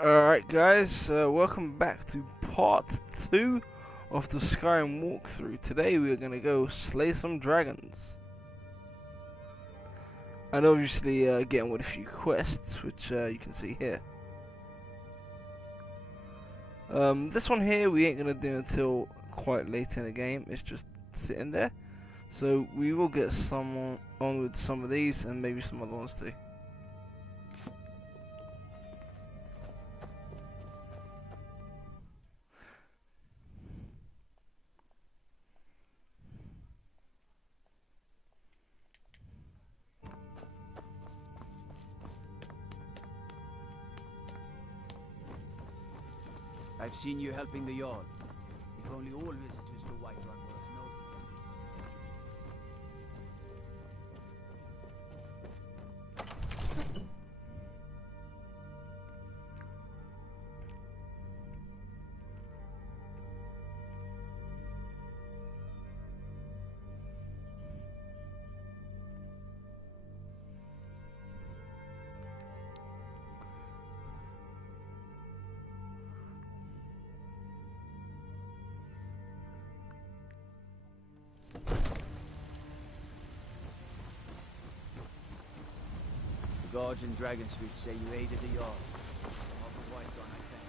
Alright guys, welcome back to part 2 of the Skyrim walkthrough. Today we are going to go slay some dragons. And obviously get on with a few quests, which you can see here. This one here we ain't going to do until quite late in the game, it's just sitting there. So we will get on with some of these and maybe some other ones too. I've seen you helping the Jarl. If only all visitors to Whiterun were as noble. The guards in Dragon Street say you aided the Jarl. Of the Whiterun, I think.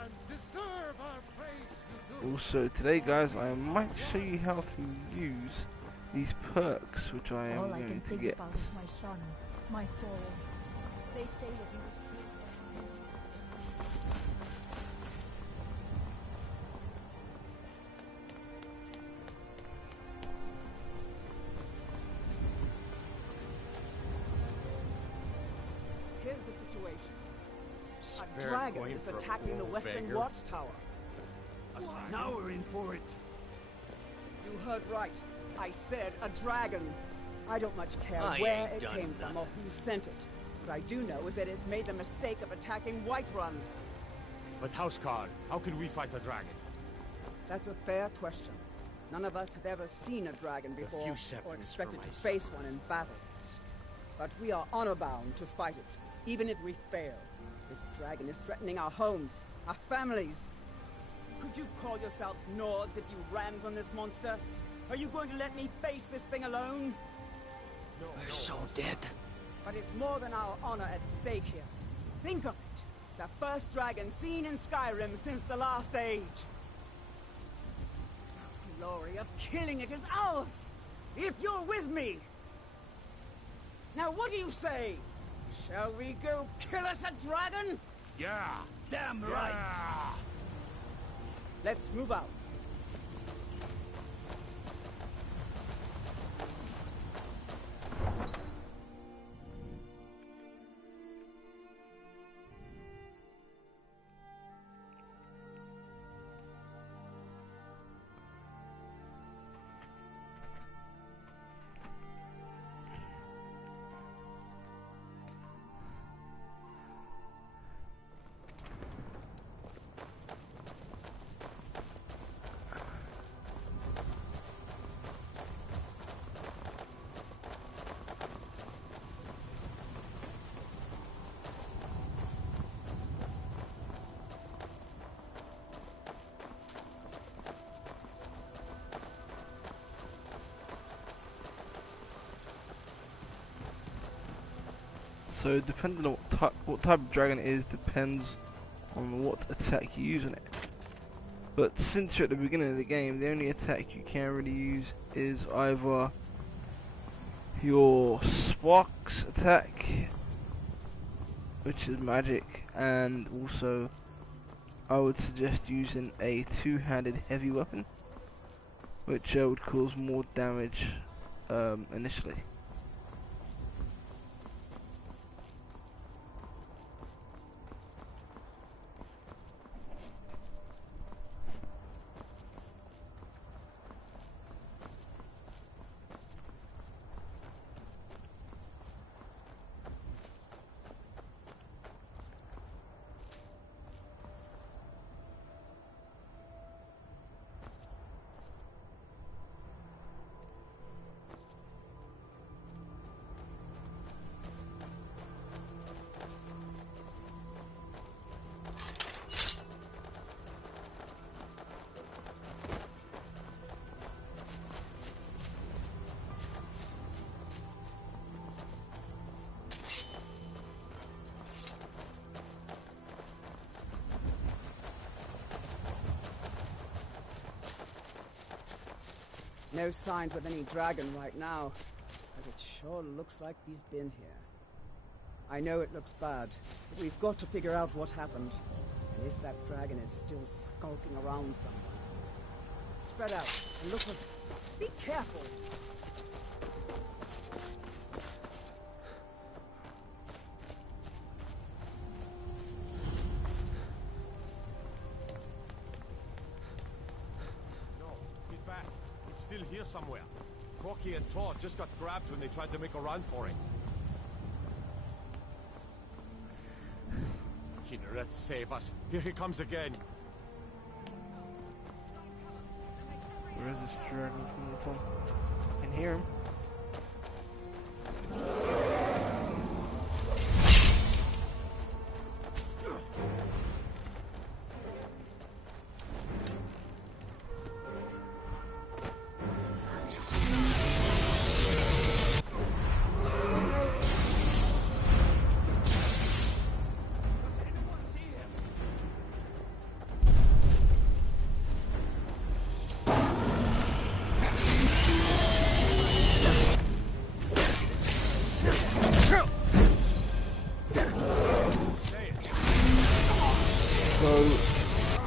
And deserve our praise you do. Also today guys I might show you how to use these perks which I am All I going can to think get. about is my son, my Thor. They say that he was killed by... Here's the situation. A Spare dragon coin is for a attacking the poor western beggar. watchtower. Now we're in for it. You heard right. I said a dragon. I don't much care I where ain't it done came from or who sent it. What I do know is that it's made the mistake of attacking Whiterun. But Houseguard, how can we fight a dragon? That's a fair question. None of us have ever seen a dragon before few or seconds expected for to my face suffering. one in battle. But we are honor-bound to fight it, even if we fail. This dragon is threatening our homes, our families. Could you call yourselves Nords if you ran from this monster? Are you going to let me face this thing alone? We're so dead. But it's more than our honor at stake here. Think of it. The first dragon seen in Skyrim since the last age. The glory of killing it is ours, if you're with me. Now what do you say? Shall we go kill us a dragon? Yeah! Damn right. Let's move out. So depending on what type of dragon it is depends on what attack you use on it. But since you're at the beginning of the game, the only attack you can really use is either your Sparks attack, which is magic, and also I would suggest using a two-handed heavy weapon, which would cause more damage initially. No signs of any dragon right now, but it sure looks like he's been here. I know it looks bad, but we've got to figure out what happened. And if that dragon is still skulking around somewhere. Spread out and look for... Be careful! No, get back. It's still here somewhere. Corky and Tor just got grabbed when they tried to make a run for it. Kinneret, save us. Here he comes again. Where is this dragon coming from? I can hear him.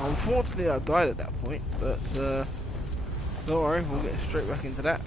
Unfortunately, I died at that point, but don't worry, we'll get straight back into that.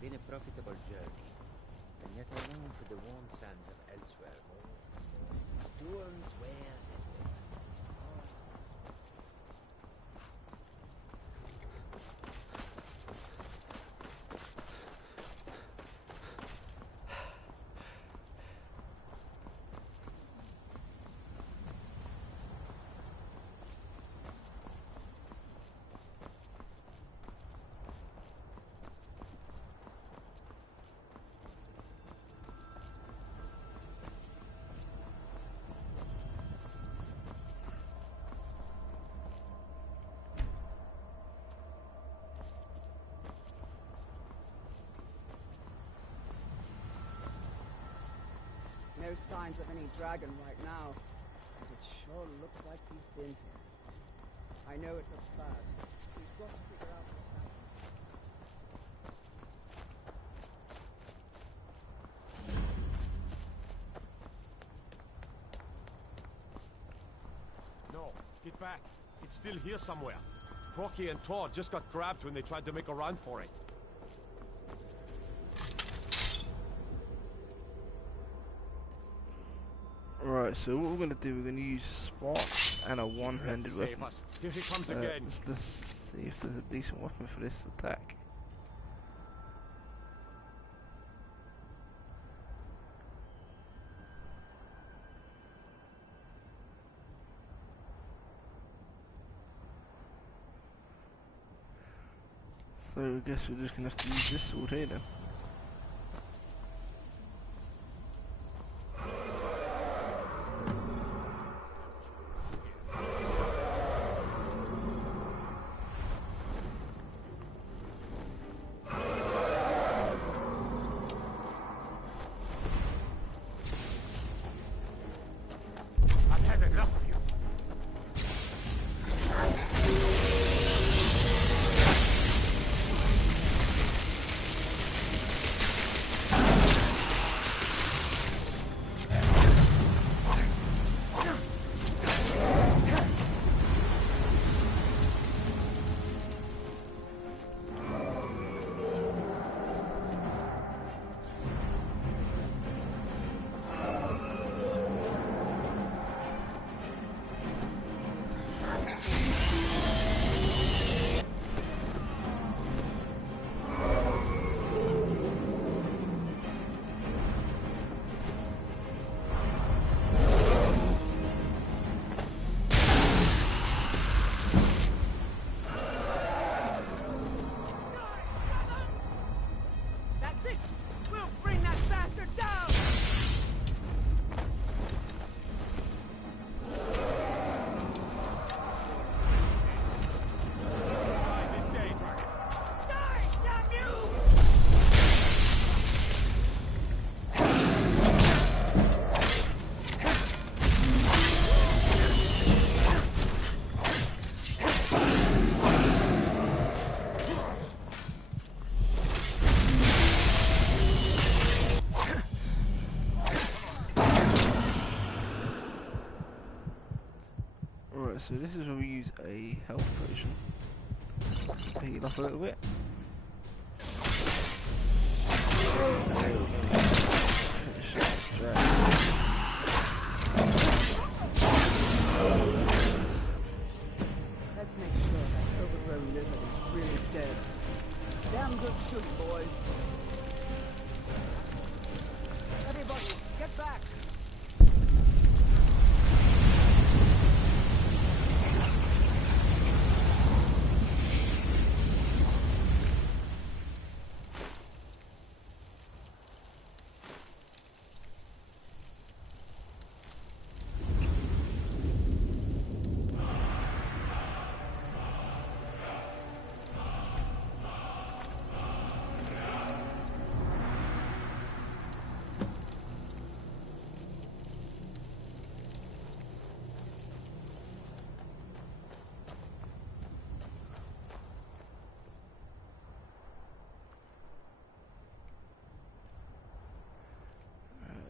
Been a profitable journey, and yet I long for the warm sands of elsewhere. Storms wears as well. No signs of any dragon right now, but it sure looks like he's been here. I know it looks bad. We've got to figure out what happened. No, get back. It's still here somewhere. Corky and Tor just got grabbed when they tried to make a run for it. Right, so what we're gonna do, we're gonna use Spark and a one-handed Save weapon. us. Here he comes again. Let's see if there's a decent weapon for this attack. So I guess we're just gonna have to use this sword here then. I've had enough of you. Alright, so this is where we use a health potion to heal up a little bit. And then we're gonna finish this dragon. Let's make sure that overgrown lizard is really dead. Damn good shooting, boys. Everybody, get back!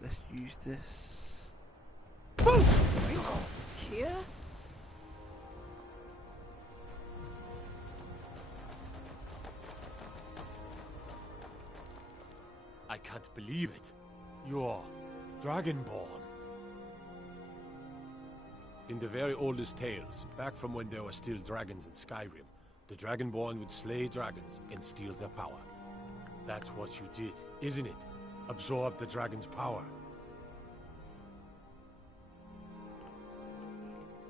Let's use this. Here? I can't believe it. You're Dragonborn. In the very oldest tales, back from when there were still dragons in Skyrim, the Dragonborn would slay dragons and steal their power. That's what you did, isn't it? Absorb the dragon's power.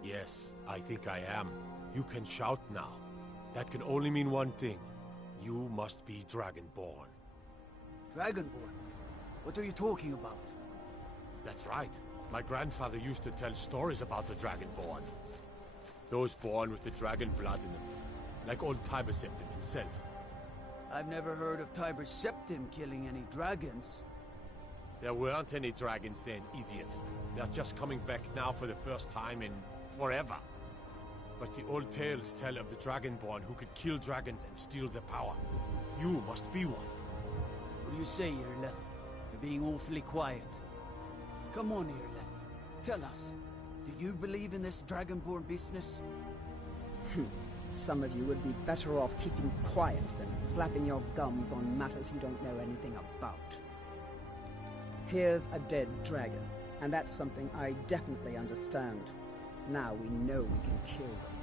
Yes, I think I am. You can shout now. That can only mean one thing. You must be Dragonborn. Dragonborn? What are you talking about? That's right. My grandfather used to tell stories about the Dragonborn. Those born with the dragon blood in them. Like old Tiber Septim himself. I've never heard of Tiber Septim killing any dragons. There weren't any dragons then, idiot. They're just coming back now for the first time in forever. But the old tales tell of the Dragonborn who could kill dragons and steal their power. You must be one. What do you say, Irleth? You're being awfully quiet. Come on, Irleth. Tell us. Do you believe in this Dragonborn business? Some of you would be better off keeping quiet than flapping your gums on matters you don't know anything about. Here's a dead dragon, and that's something I definitely understand. Now we know we can kill them.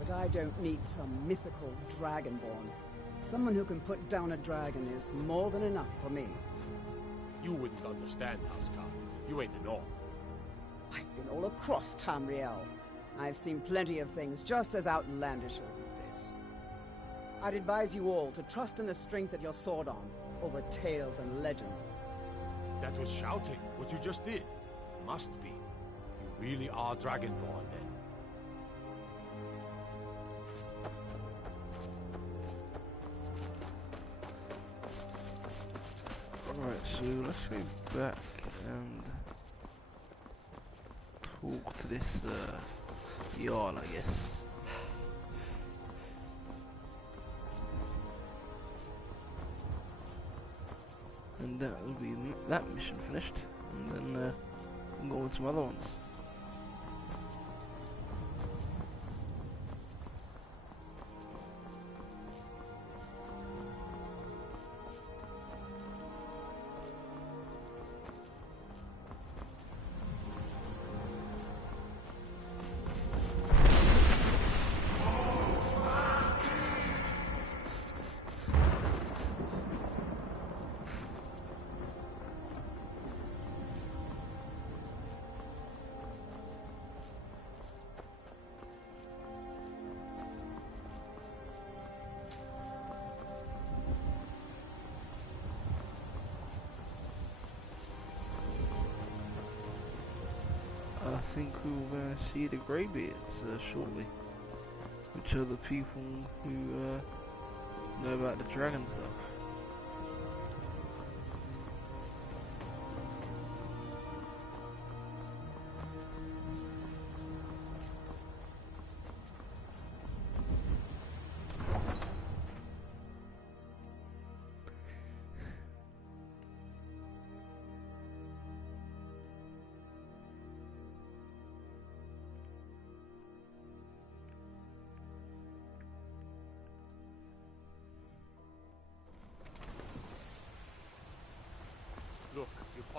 But I don't need some mythical dragonborn. Someone who can put down a dragon is more than enough for me. You wouldn't understand, Housecarl. You ain't a North. I've been all across Tamriel. I've seen plenty of things just as outlandish as this. I'd advise you all to trust in the strength of your sword arm over tales and legends. That was shouting, what you just did. Must be. You really are Dragonborn, then. Alright, so let's go back and talk to this Jarl, I guess. And that will be that mission finished, and then we'll go on to some other ones. I think we were going to see the Greybeards shortly, which are the people who know about the dragon stuff.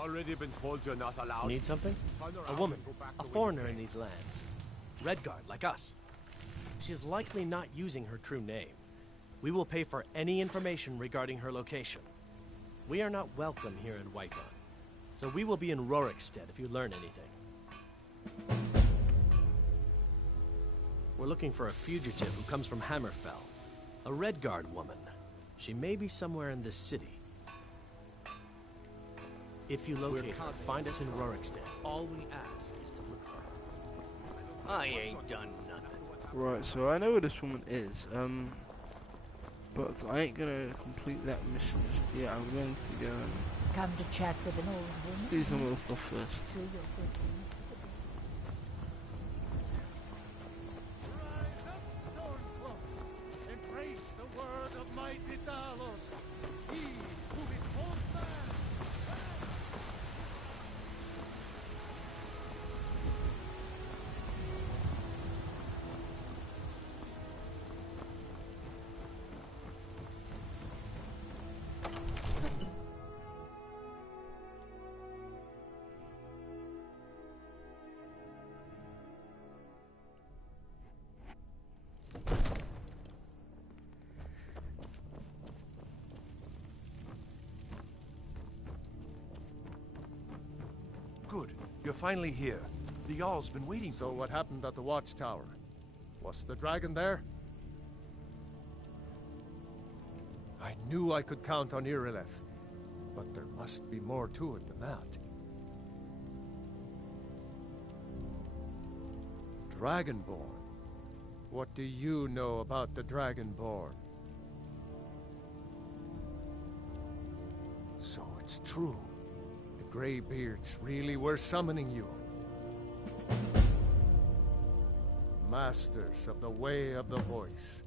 Already been told you're not allowed. Need something? Turn A around woman, and go back a the way you foreigner in came. these lands. Redguard, like us. She's likely not using her true name. We will pay for any information regarding her location. We are not welcome here in Whiterun, so we will be in Rorikstead if you learn anything. We're looking for a fugitive who comes from Hammerfell. A Redguard woman. She may be somewhere in this city. If you locate her, find us in Rorikstead. All we ask is to look for her. I ain't done nothing. Right, so I know where this woman is, but I ain't gonna complete that mission just yet. I'm going to go and Come to chat with an old woman. do some of the stuff first. Do your good deed. Rise up, Stormcloaks! Embrace the word of mighty Talos! He who is both man! Good. You're finally here. The Jarl's been waiting for So you. what happened at the watchtower? Was the dragon there? I knew I could count on Irileth, but there must be more to it than that. Dragonborn. What do you know about the Dragonborn? So it's true. The Greybeards really were summoning you. Masters of the Way of the Voice.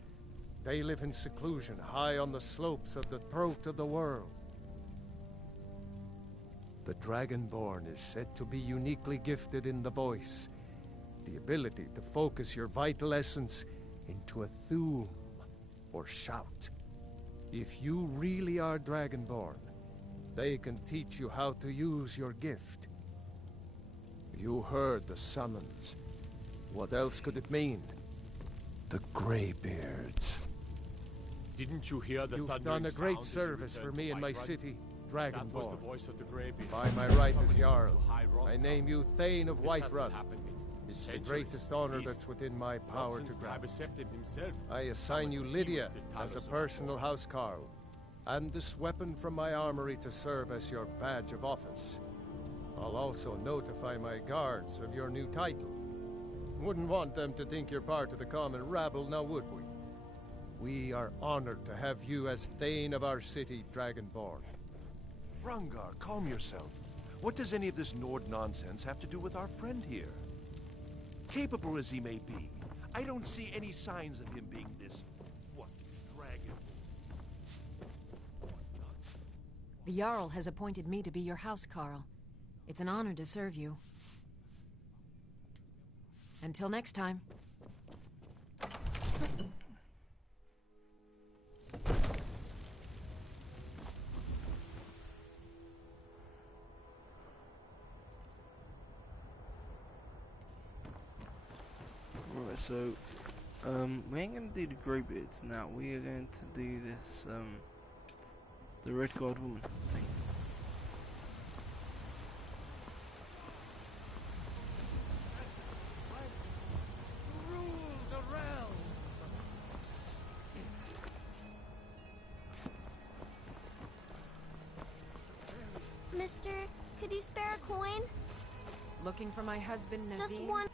They live in seclusion high on the slopes of the throat of the world. The Dragonborn is said to be uniquely gifted in the voice, the ability to focus your vital essence into a thum, or shout. If you really are Dragonborn, they can teach you how to use your gift. You heard the summons. What else could it mean? The Greybeards. Didn't you hear the You've done a great service for me in my city, That was the Dragonborn. voice of the Greybeard. By my right as Summoning you Jarl, to High Rock. I name you Thane of This hasn't Whiterun. happened in It's the centuries, greatest honor at least. that's within my Not power to since grant. Tribeceptive himself. I assign you He Lydia was the as a Talos of personal War. housecarl, and this weapon from my armory to serve as your badge of office. I'll also notify my guards of your new title. Wouldn't want them to think you're part of the common rabble, now would we? We are honored to have you as Thane of our city, Dragonborn. Rungar, calm yourself. What does any of this Nord nonsense have to do with our friend here? Capable as he may be, I don't see any signs of him being this, what, dragon? The Jarl has appointed me to be your housecarl. It's an honor to serve you. Until next time. Right, so we ain't gonna do the Greybeards now. We are going to do this the Redguard woman thing. Rule the realm! Mister, could you spare a coin? Looking for my husband, Nazim? Just one.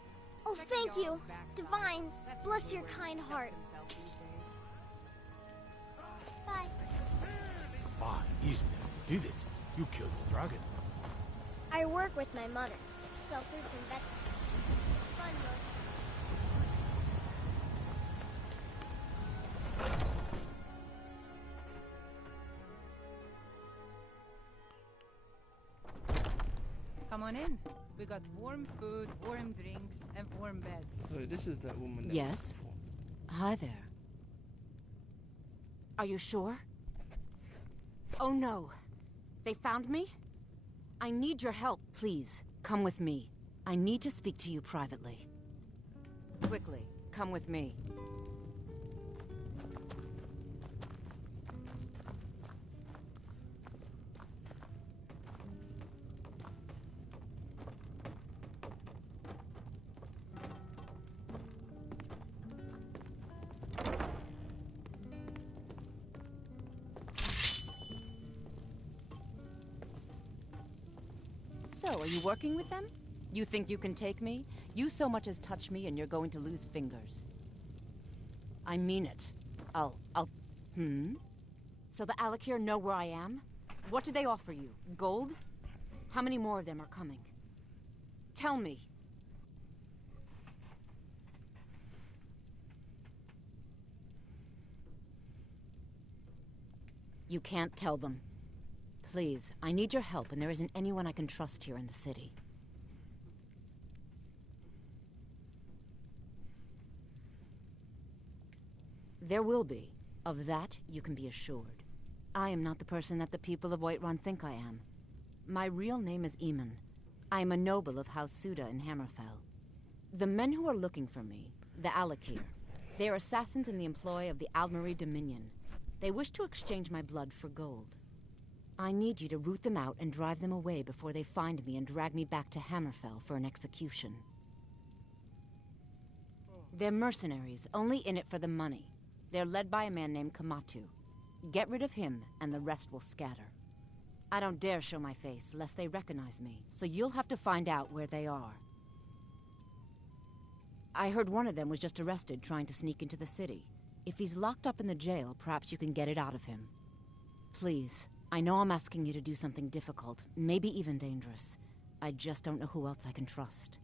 Oh, thank you. Divines, bless your kind heart. Bye. Ah, Ismail, you did it. You killed the dragon. I work with my mother. Sell fruits and vegetables. It's fun, though. Come on in. We got warm food, warm drinks, and warm beds. So this is that woman. That Yes. Hi there. Are you sure? Oh no. They found me? I need your help, please. Come with me. I need to speak to you privately. Quickly, come with me. So, are you working with them? You think you can take me? You so much as touch me and you're going to lose fingers. I mean it. So the Alakir know where I am? What do they offer you? Gold? How many more of them are coming? Tell me. You can't tell them. Please, I need your help, and there isn't anyone I can trust here in the city. There will be. Of that, you can be assured. I am not the person that the people of Whiterun think I am. My real name is Eamon. I am a noble of House Suda in Hammerfell. The men who are looking for me, the Alakir, they are assassins in the employ of the Aldmeri Dominion. They wish to exchange my blood for gold. I need you to root them out and drive them away before they find me and drag me back to Hammerfell for an execution. They're mercenaries, only in it for the money. They're led by a man named Kamatu. Get rid of him, and the rest will scatter. I don't dare show my face, lest they recognize me, so you'll have to find out where they are. I heard one of them was just arrested trying to sneak into the city. If he's locked up in the jail, perhaps you can get it out of him. Please. I know I'm asking you to do something difficult, maybe even dangerous. I just don't know who else I can trust.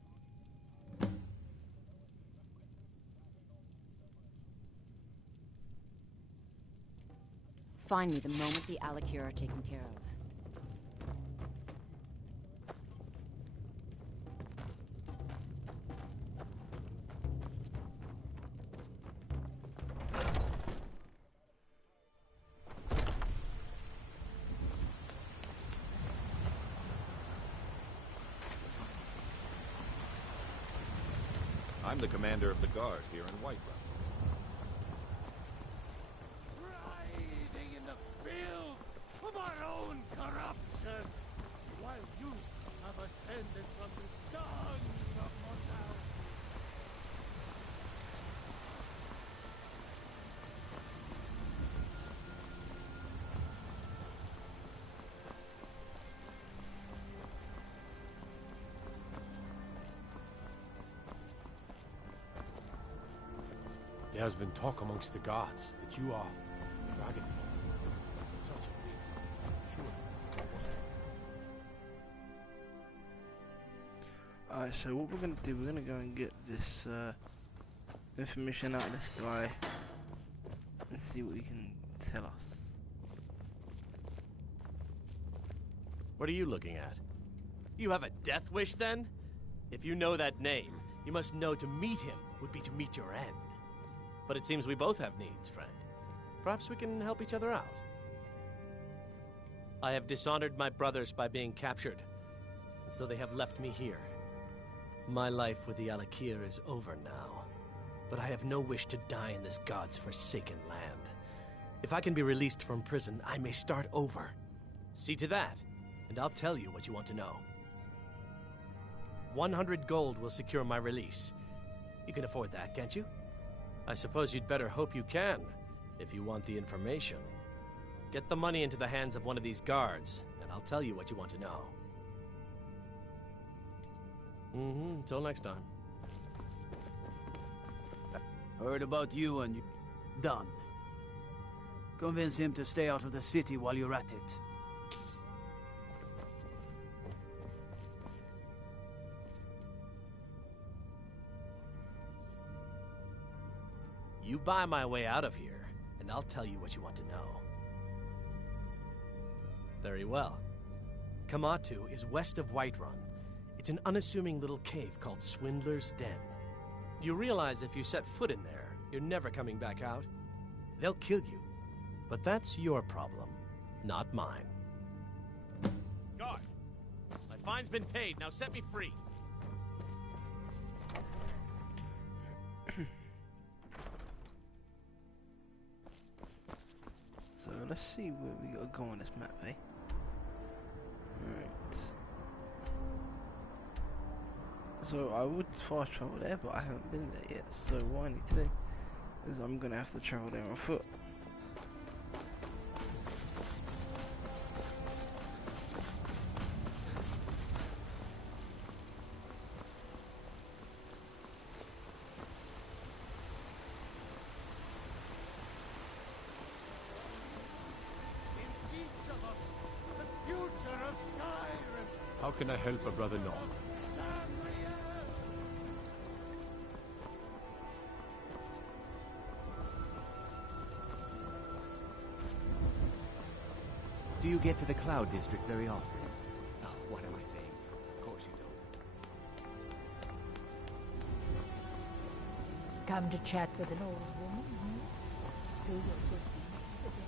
Find me the moment the Alakir are taken care of. I'm the commander of the guard here in Whiterun. Riding in the filth of our own corruption, while you have ascended from the dung of mortality. There has been talk amongst the guards that you are Dragonborn. Such a thing. Alright, so what we're gonna do, we're gonna go and get this information out of this guy and see what he can tell us. What are you looking at? You have a death wish, then? If you know that name, you must know to meet him would be to meet your end. But it seems we both have needs, friend. Perhaps we can help each other out. I have dishonored my brothers by being captured, and so they have left me here. My life with the Alakir is over now, but I have no wish to die in this god's forsaken land. If I can be released from prison, I may start over. See to that, and I'll tell you what you want to know. 100 gold will secure my release. You can afford that, can't you? I suppose you'd better hope you can, if you want the information. Get the money into the hands of one of these guards, and I'll tell you what you want to know. Until next time. Heard about you and you... Done. Convince him to stay out of the city while you're at it. You buy my way out of here, and I'll tell you what you want to know. Very well. Kamatu is west of Whiterun. It's an unassuming little cave called Swindler's Den. You realize if you set foot in there, you're never coming back out? They'll kill you. But that's your problem, not mine. Guard! Fine's been paid. Now set me free. So let's see where we gotta go on this map, eh? Alright. So I would fast travel there, but I haven't been there yet. So what I need to do is I'm gonna have to travel there on foot. In each of us, the future of Skyrim. How can I help a brother Norm? Do you get to the Cloud District very often? Oh, what am I saying? Of course you don't. Come to chat with an old woman? Do your good deed today.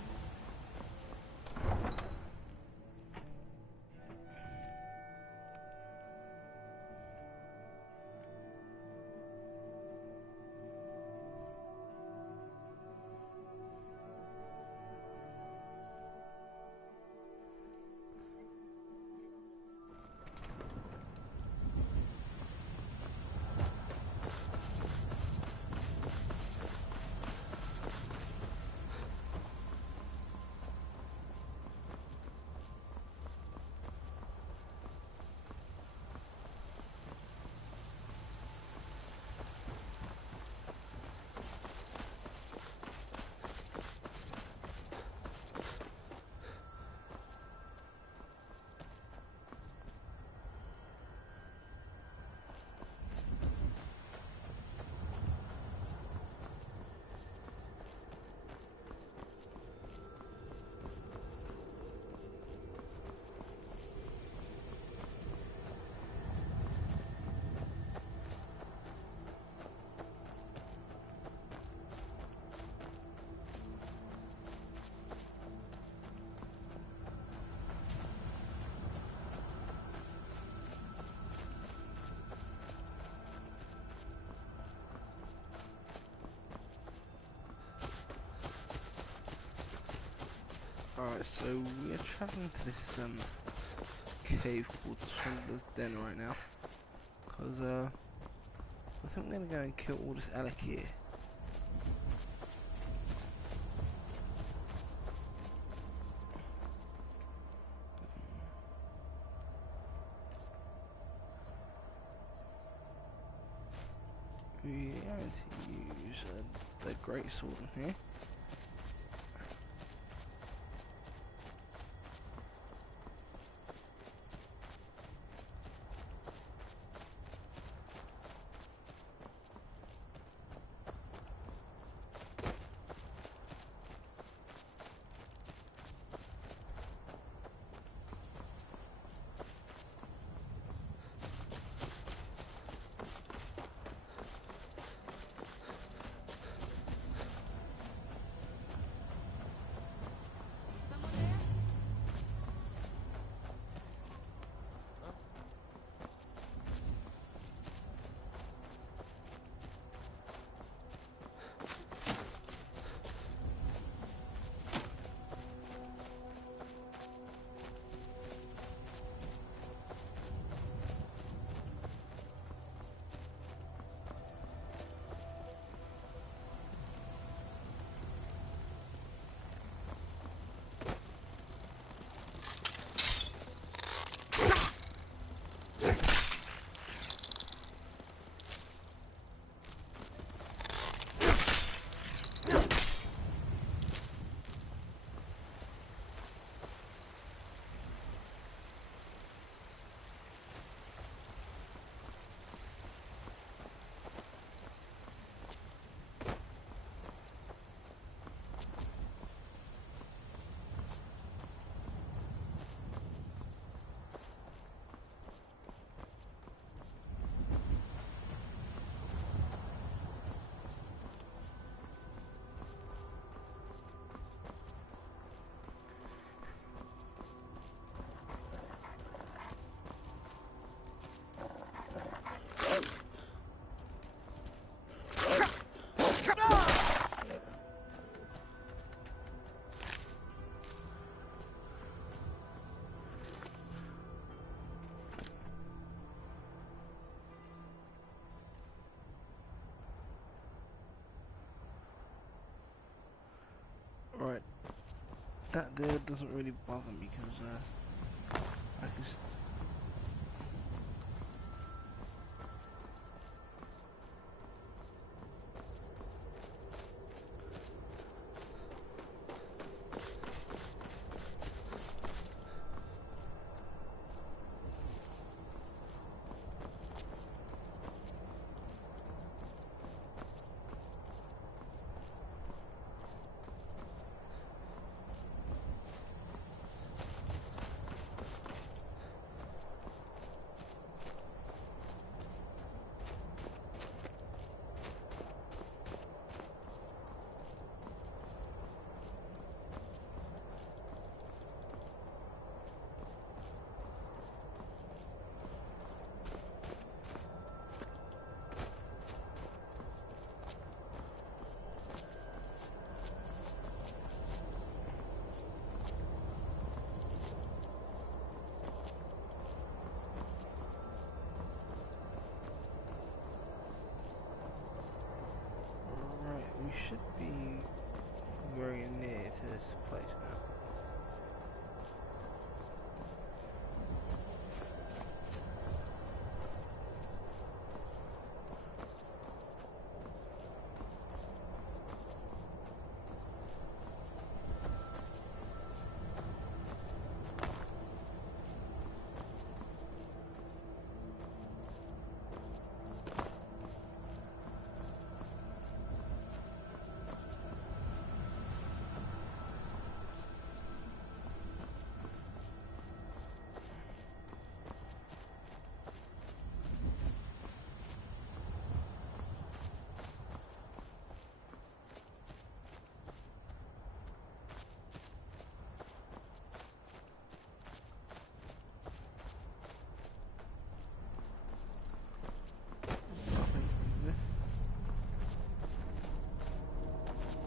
Alright, so we are traveling to this cave called Swindler's Den right now. Because I think we're gonna go and kill all this Alec here. We are going to use the great sword in here. Alright. That there doesn't really bother me because I can we should be very near to this place now.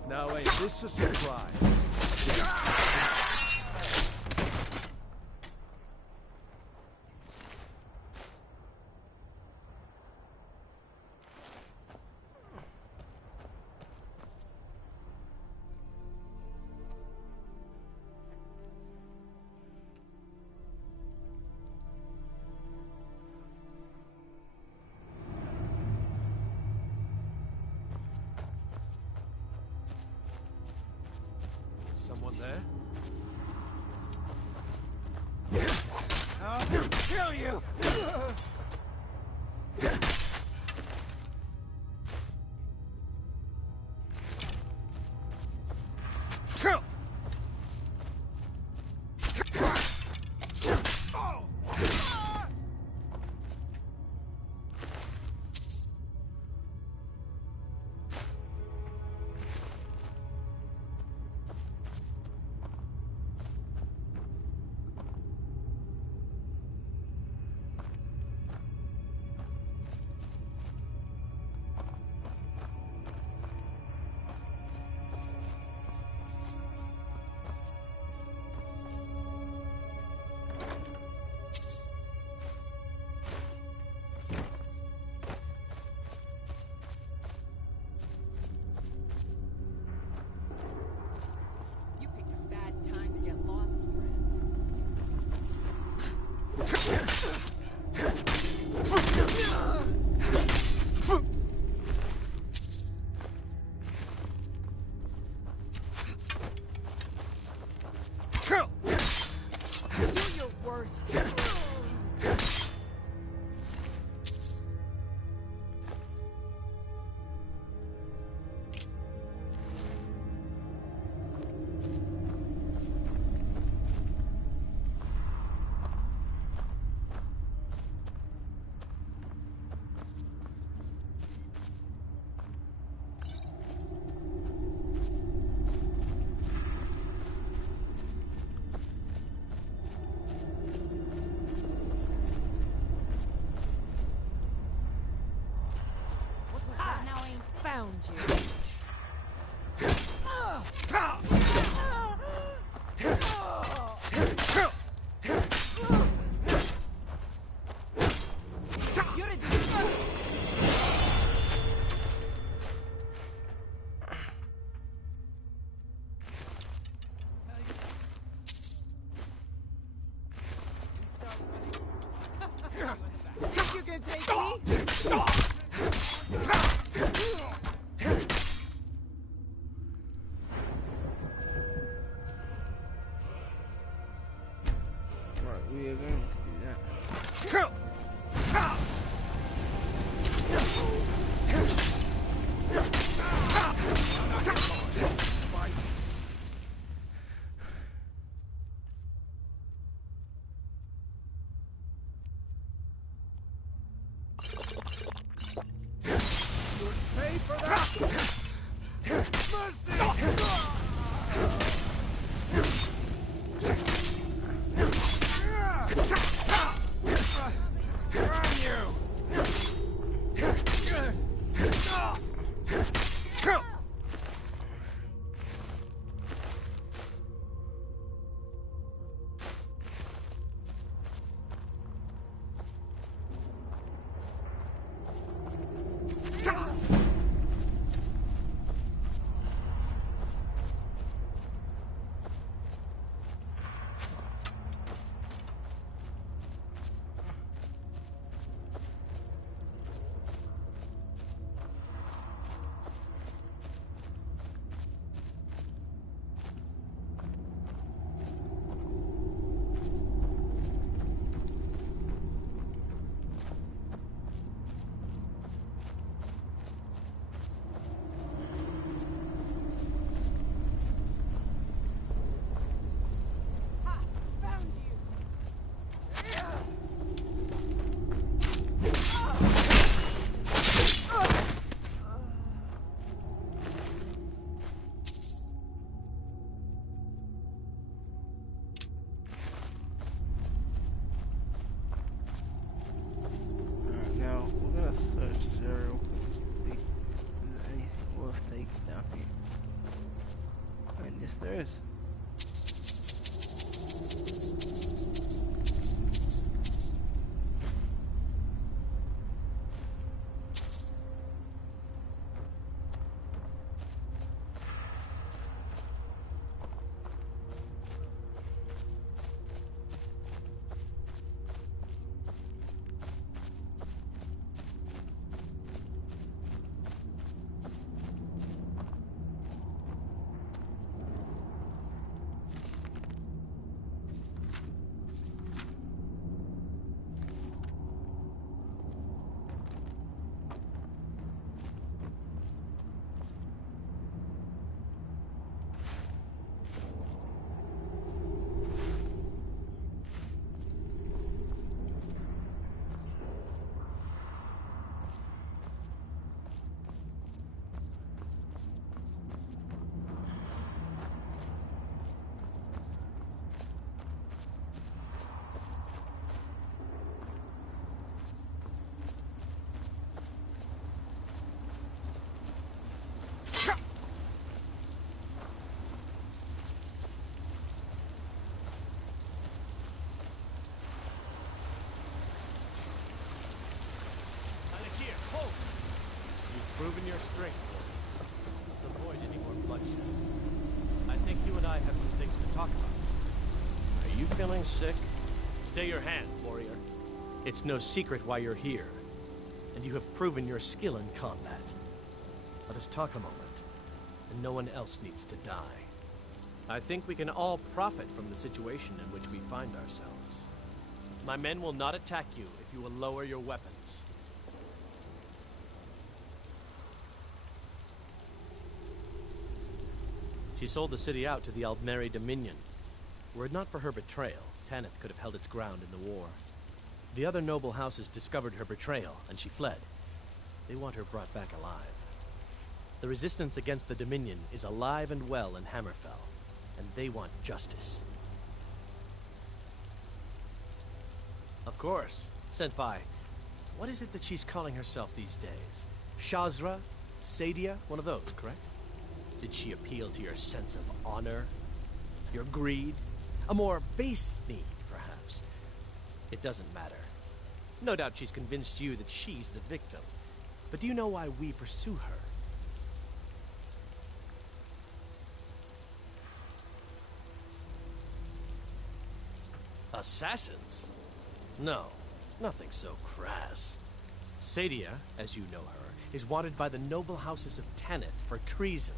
Now ain't this a surprise? Someone there? I'll kill you! You picked a bad time to get lost, friend. Do your worst. Found you. to take me? Right, we are going to do that. Pay for that! Now, we're going to search this area real quick to see if there's anything worth taking down here. And yes, there is. Proven your strength. Let's avoid any more bloodshed. I think you and I have some things to talk about. Are you feeling sick? Stay your hand, warrior. It's no secret why you're here, and you have proven your skill in combat. Let us talk a moment, and no one else needs to die. I think we can all profit from the situation in which we find ourselves. My men will not attack you if you will lower your weapons. She sold the city out to the Aldmeri Dominion. Were it not for her betrayal, Tanith could have held its ground in the war. The other noble houses discovered her betrayal, and she fled. They want her brought back alive. The resistance against the Dominion is alive and well in Hammerfell, and they want justice. Of course, sent by... What is it that she's calling herself these days? Shazra? Sadia? One of those, correct? Did she appeal to your sense of honor? Your greed? A more base need, perhaps? It doesn't matter. No doubt she's convinced you that she's the victim. But do you know why we pursue her? Assassins? No, nothing so crass. Sadia, as you know her, is wanted by the noble houses of Tanith for treason.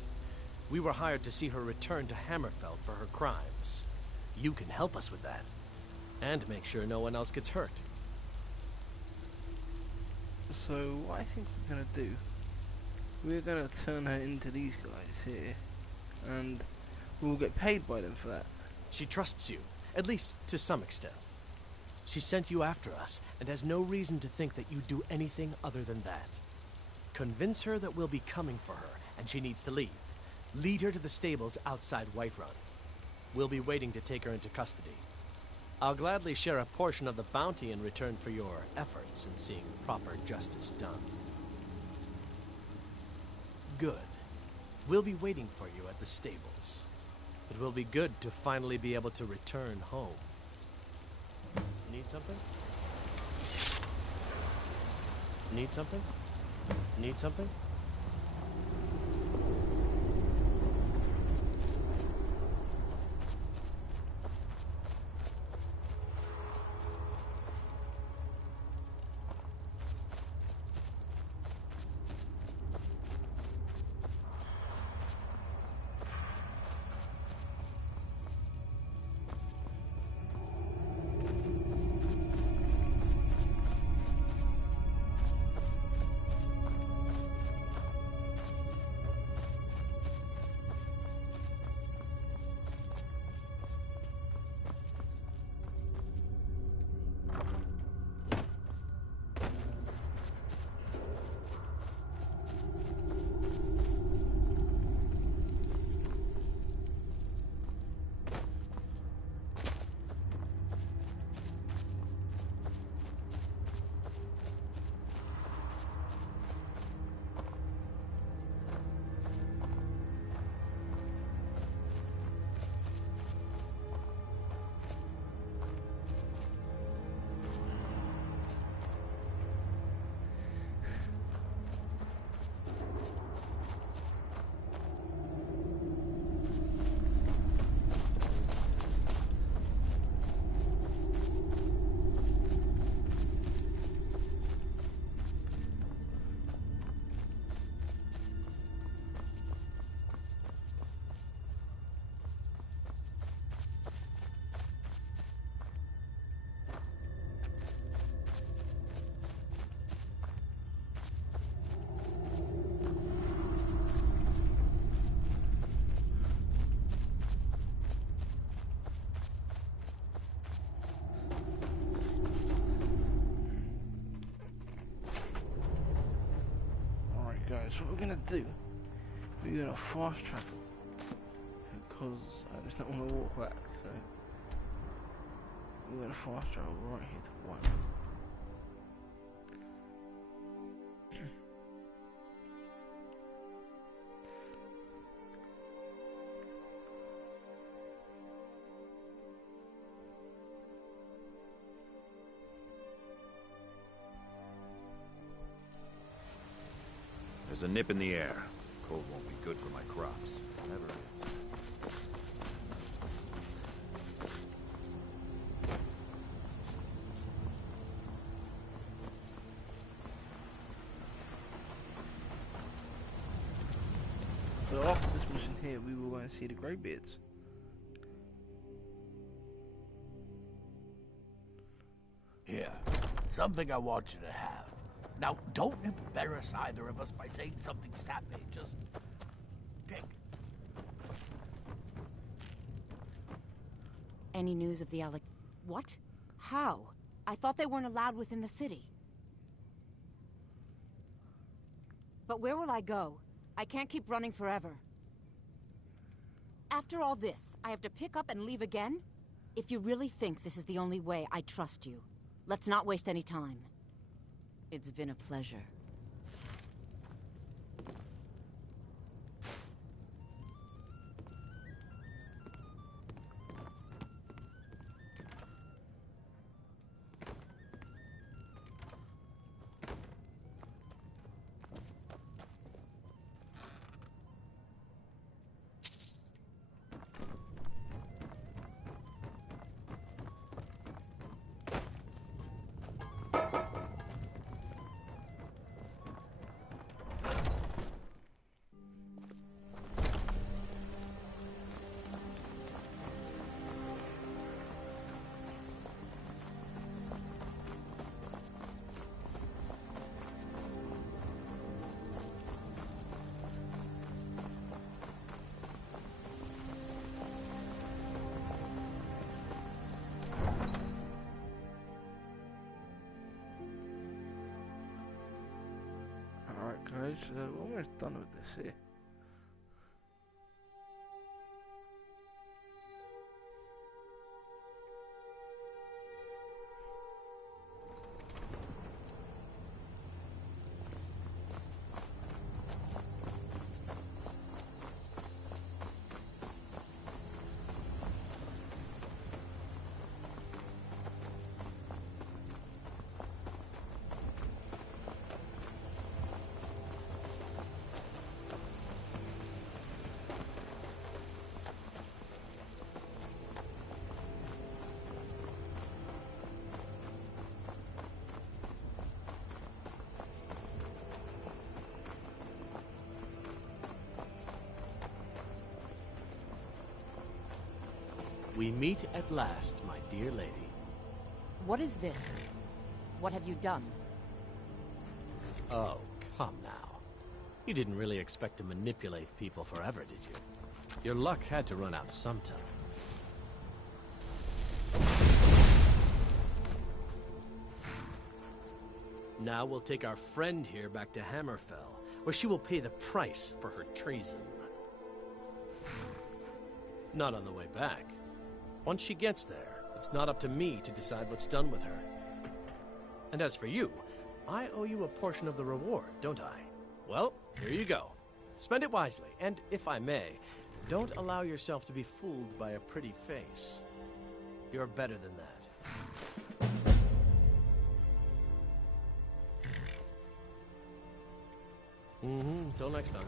We were hired to see her return to Hammerfell for her crimes. You can help us with that. And make sure no one else gets hurt. So what I think we're gonna do, we're gonna turn her into these guys here, and we'll get paid by them for that. She trusts you, at least to some extent. She sent you after us, and has no reason to think that you'd do anything other than that. Convince her that we'll be coming for her, and she needs to leave. Lead her to the stables outside Whiterun. We'll be waiting to take her into custody. I'll gladly share a portion of the bounty in return for your efforts in seeing proper justice done. Good. We'll be waiting for you at the stables. It will be good to finally be able to return home. Need something? Need something? Need something? So what we're gonna do, we're gonna fast travel because I just don't want to walk back. So we're gonna fast travel right here to one. There's a nip in the air. Cold won't be good for my crops. Never is. So after this mission here, we will go and see the Greybeards. Here, something I want you to have. Now, don't embarrass either of us by saying something sappy. Just take it. Any news of the What? How? I thought they weren't allowed within the city. But where will I go? I can't keep running forever. After all this, I have to pick up and leave again? If you really think this is the only way, I trust you. Let's not waste any time. It's been a pleasure. we're almost done with this here. We meet at last, my dear lady. What is this? What have you done? Oh, come now. You didn't really expect to manipulate people forever, did you? Your luck had to run out sometime. Now we'll take our friend here back to Hammerfell, where she will pay the price for her treason. Not on the way back. Once she gets there, it's not up to me to decide what's done with her. And as for you, I owe you a portion of the reward, don't I? Well, here you go. Spend it wisely, and if I may, don't allow yourself to be fooled by a pretty face. You're better than that. Until next time.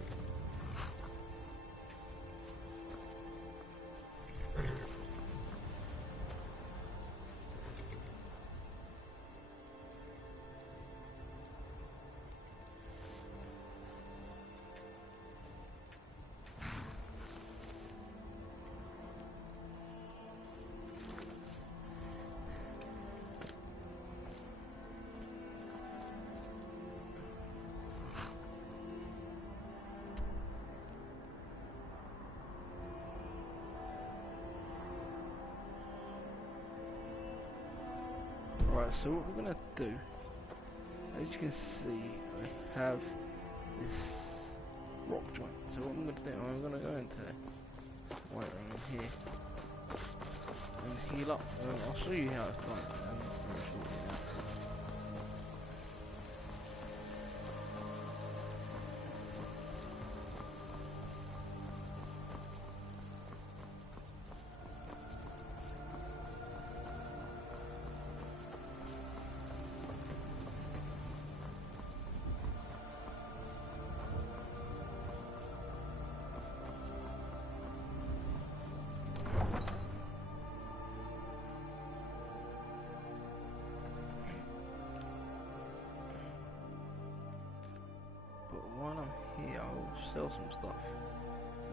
Right, so what we're gonna do, as you can see, I have this rock joint. So what I'm gonna do, I'm gonna go into White Room in here and heal up. I'll show you how it's done very shortly now. But while I'm here, I'll sell some stuff,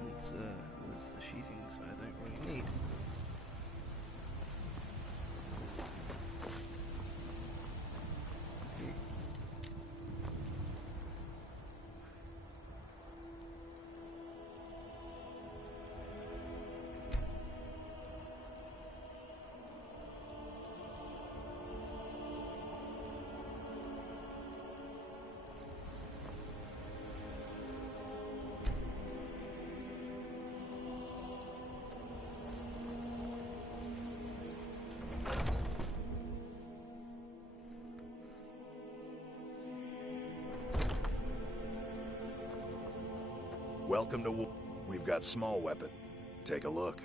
since there's a few things I don't really need. Welcome to We've got small weapon. Take a look.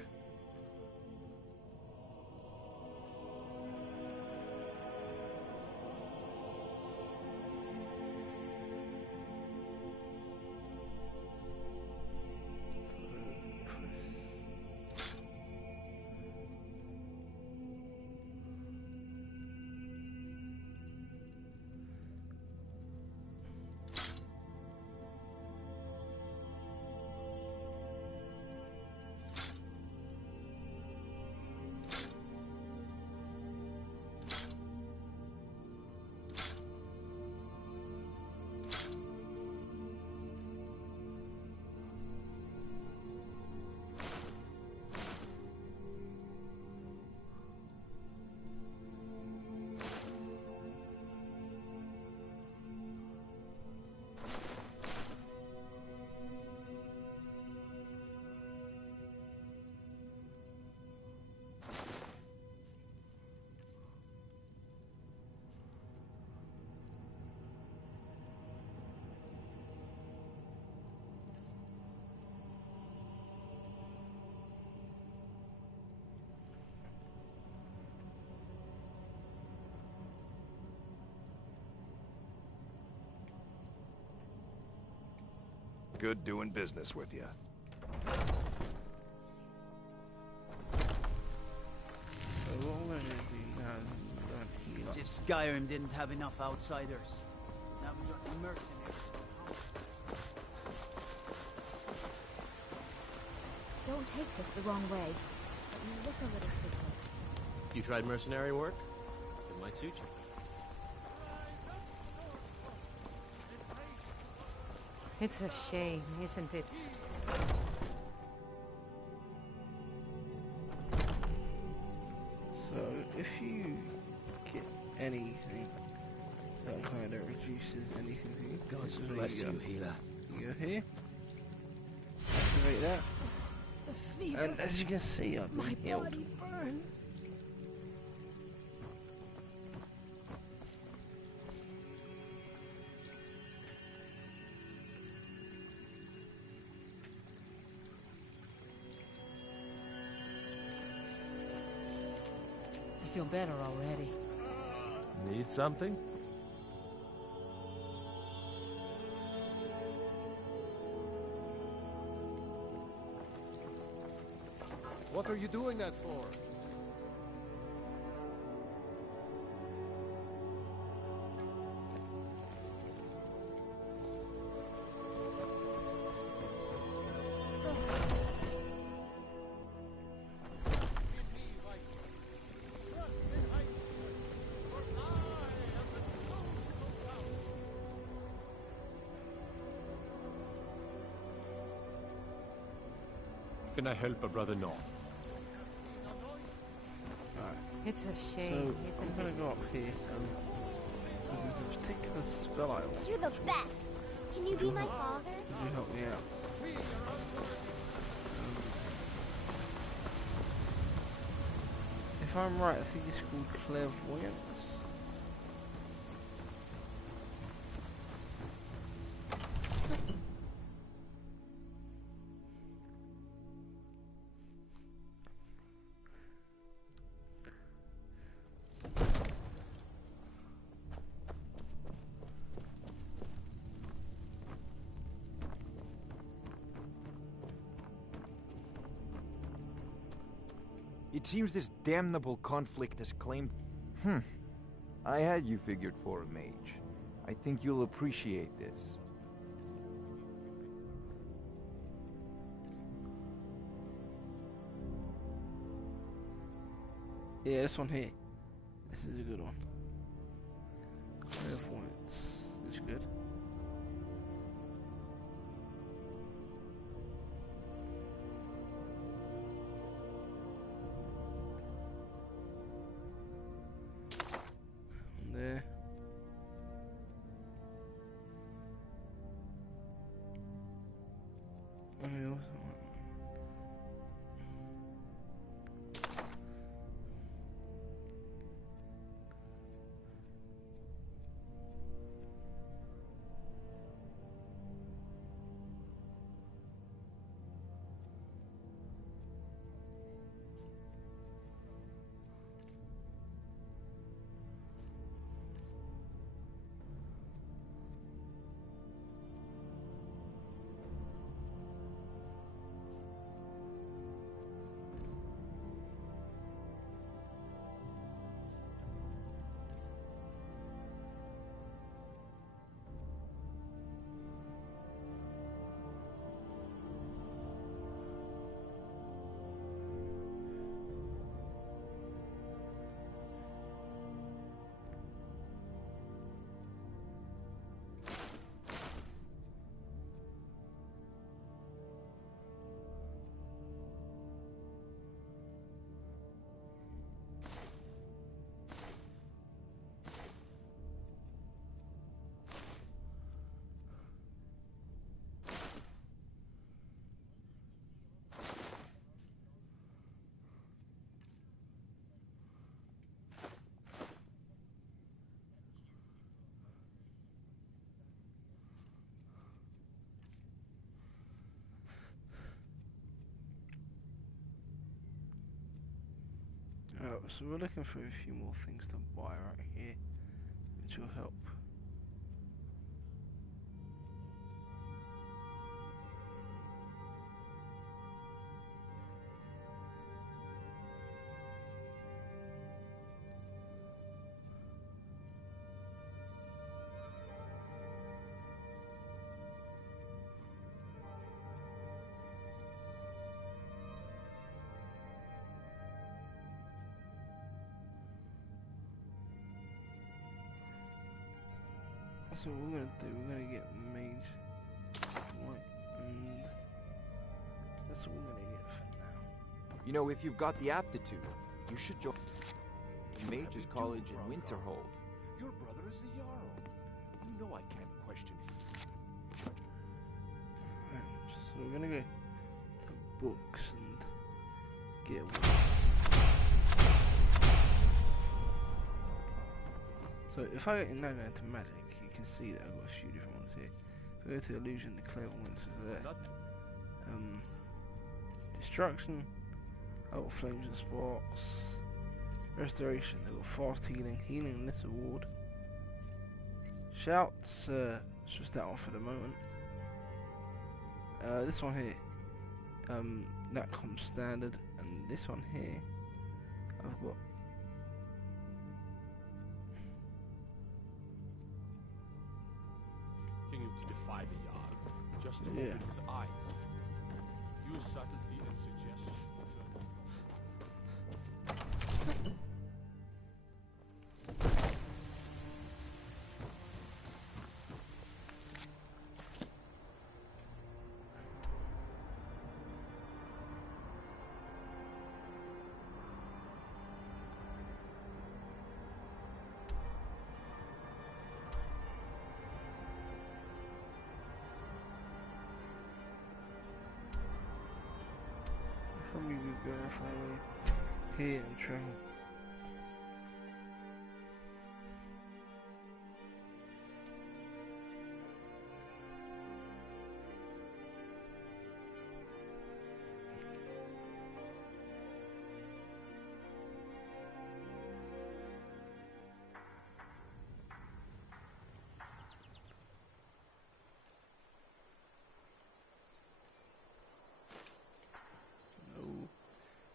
good doing business with you. So what I'm going to do now is I'm going to heal As up. if Skyrim didn't have enough outsiders. Now we got the mercenaries. Don't take this the wrong way, but you look a little sickly. You tried mercenary work? It might suit you. It's a shame, isn't it? So if you get anything that kind of reduces anything for you, God so bless you you, go- healer. You go here, activate that, The fever. and as you can see, I've My been healed. body burns. I feel better already. Need something? What are you doing that for? So Can I help a brother? No. Alright, It's a so shame, I'm isn't going it? to go up here, because there's a particular spell I want. You're the best. Can you be my father? Could you help me out? If I'm right, I think it's called clairvoyance. It seems this damnable conflict has claimed... I had you figured for a mage. I think you'll appreciate this. Yeah, this one here. This is a good one. Clairvoyance. This is good. There. And we also want- So we're looking for a few more things to buy right here, which will help. So what we're gonna do, we're gonna get Mage White, and that's what we're gonna get for now. You know, if you've got the aptitude, you should join Mage's College in Winterhold. Your brother is the Jarl. You know I can't question him. So we're gonna go to books and get one. So if I now go into magic, you can see that I've got a few different ones here. So go to illusion, the clairvoyance is there. Destruction, I've got flames and sparks. Restoration, I've got fast healing, healing this award. Shouts, it's just that one for the moment. This one here, that comes standard, and this one here, I've got To defy the Jarl, just to open his eyes. Use subtlety and suggestion to turn probably be better if I were here and travel.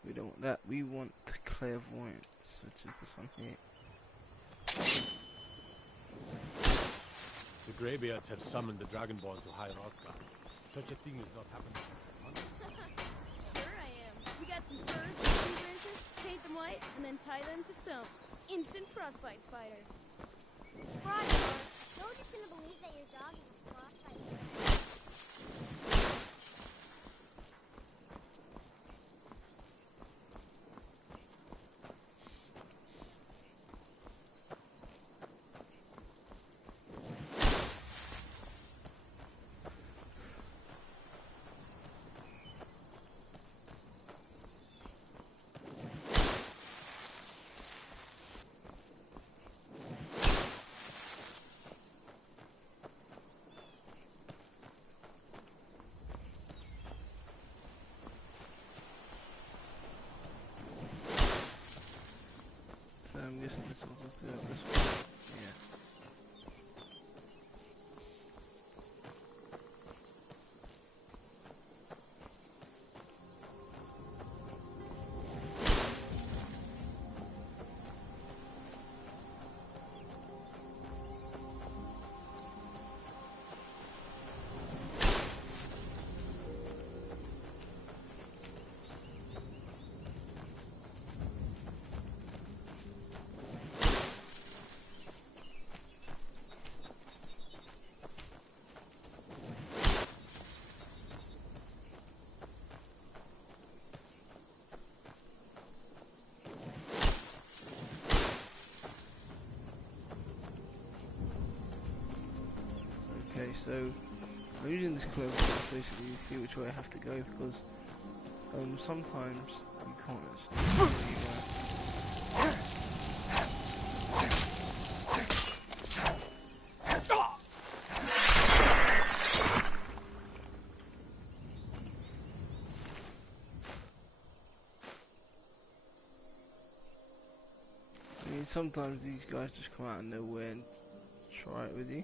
We don't want that, we want clairvoyance, which is this one here. The Greybeards have summoned the Dragonborn to High Rothgar. Such a thing has not happened. Sure I am. We got some furs and tree branches, paint them white, and then tie them to stone. Instant frostbite spider. Frostbite? Nobody's gonna believe that your dog is a frostbite spider. I'm guessing this one's just this one. Yeah. Okay, so I'm using this clairvoyance basically to see which way I have to go because sometimes you can't I mean, sometimes these guys just come out of nowhere and try it with you.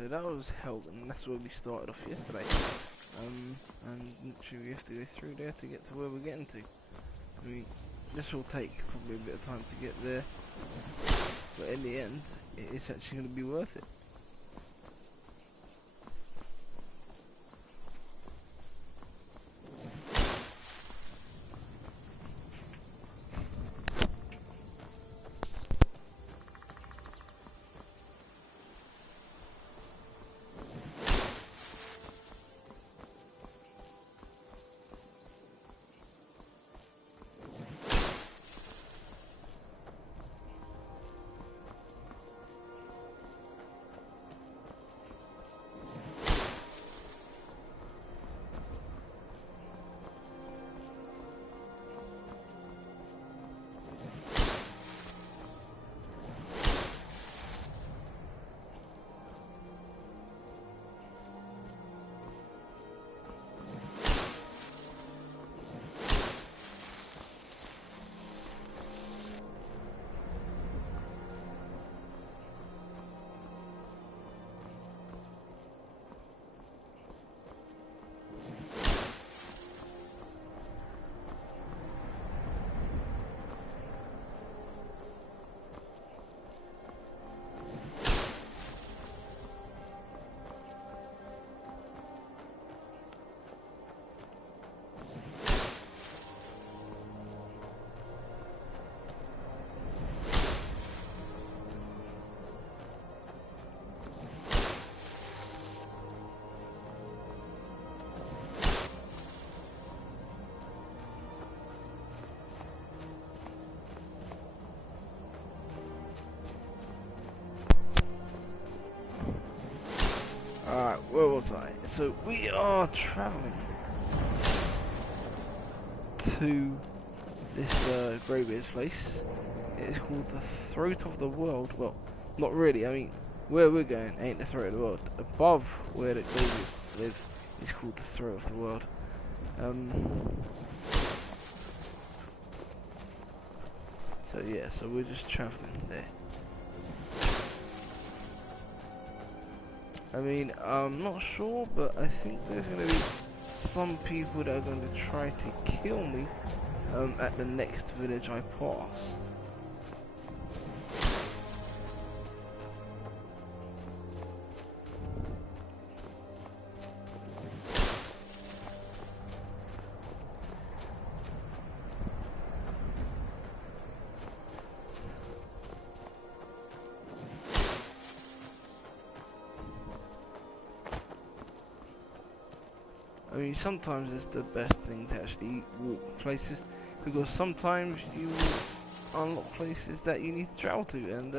so that was hell, and that's where we started off yesterday. And literally we have to go through there to get to where we're getting to. I mean, this will take probably a bit of time to get there, but in the end, it's actually going to be worth it. Alright, where was I? So we are travelling to this Greybeard's place. It is called the Throat of the World. Well, not really. I mean, where we're going ain't the Throat of the World. Above where the Greybeards live is called the Throat of the World. So yeah, so we're just travelling there. I mean, I'm not sure, but I think there's going to be some people that are going to try to kill me at the next village I pass. I mean, sometimes it's the best thing to actually walk places, because sometimes you unlock places that you need to travel to, and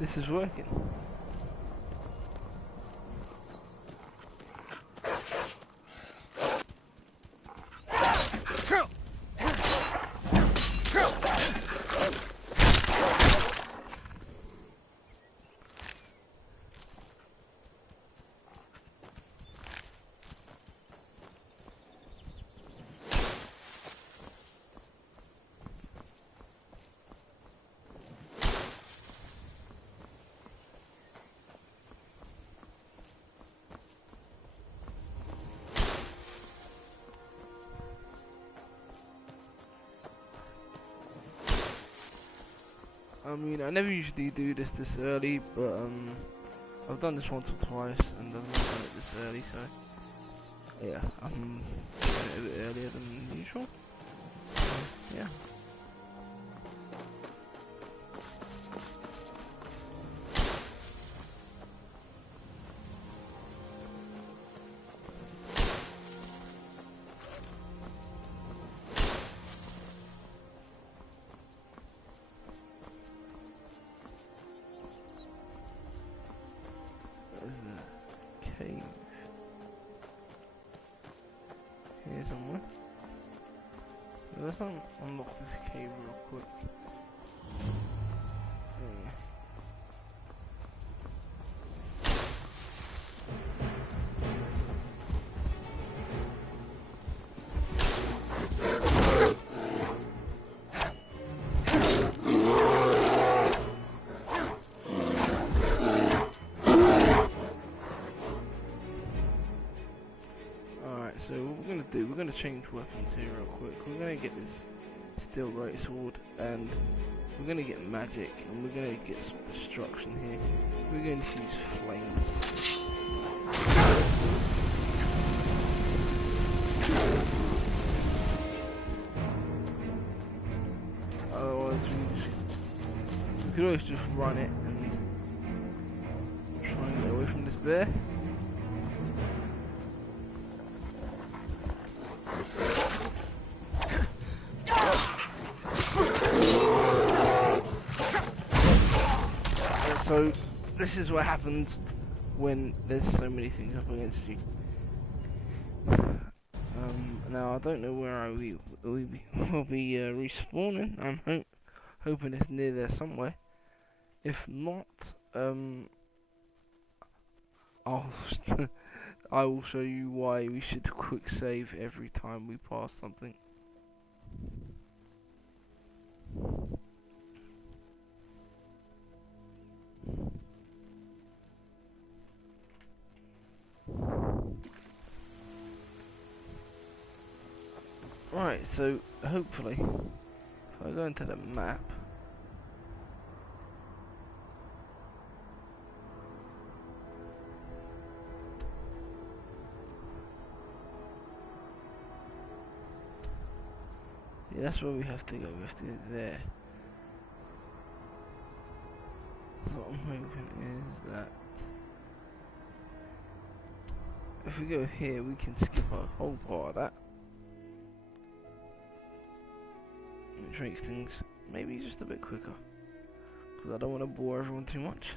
this is working. I mean, I never usually do this early, but I've done this once or twice, and I've not done it this early, so yeah, I'm doing it a bit earlier than usual. So, yeah. There's a cave here somewhere. Let's unlock this cave real quick. Yeah. change weapons here real quick. We're gonna get this steel great sword, and we're gonna get magic, and we're gonna get some destruction here. We're going to use flames. Otherwise, we could always just run it and try and get away from this bear. So this is what happens when there's so many things up against you. Now I don't know where I will be respawning. I'm hoping it's near there somewhere. If not, I'll I will show you why we should quick save every time we pass something. Right, so hopefully, if I go into the map, see, that's where we have to go. We have to go there. So what I'm hoping is that if we go here, we can skip a whole part of that. Which makes things maybe just a bit quicker, because I don't want to bore everyone too much.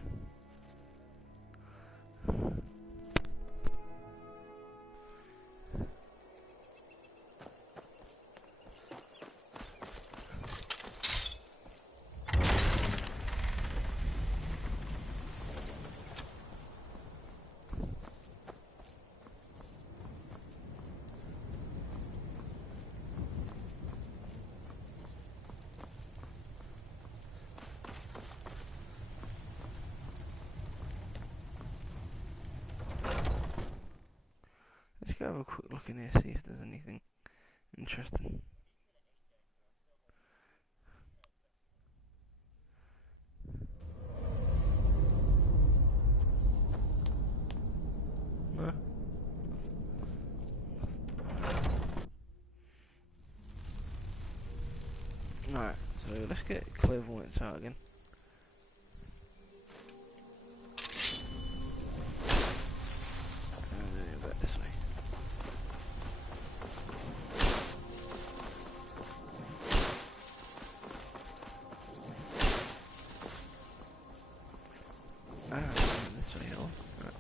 Let's go have a quick look in here, see if there's anything interesting. No. Right, so let's get clairvoyance out again. And then go back this way. This way, oh. Right.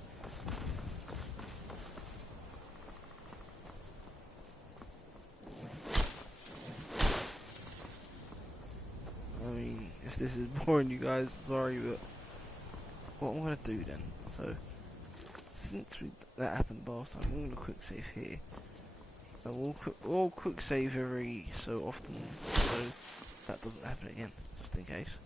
I mean, if this is boring you guys, sorry, but what I'm gonna do then, so since that happened last time, I'm gonna quick save here. And we'll quick save every so often, so that doesn't happen again, just in case.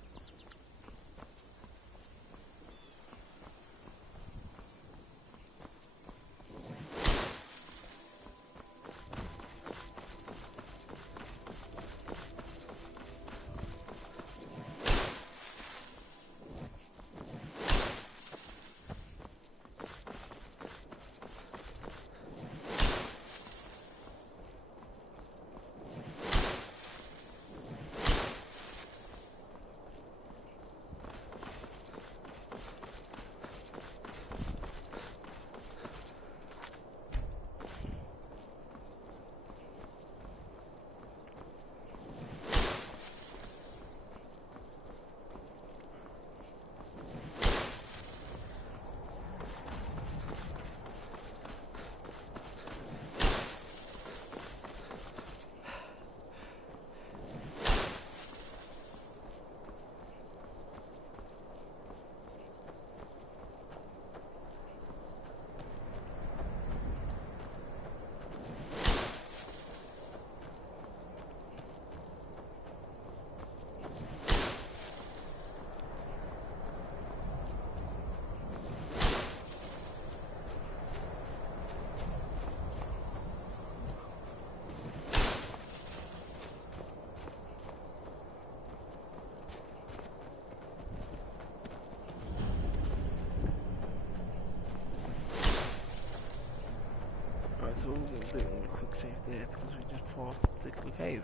we're going to do it in a quick save there because we just passed a particular cave.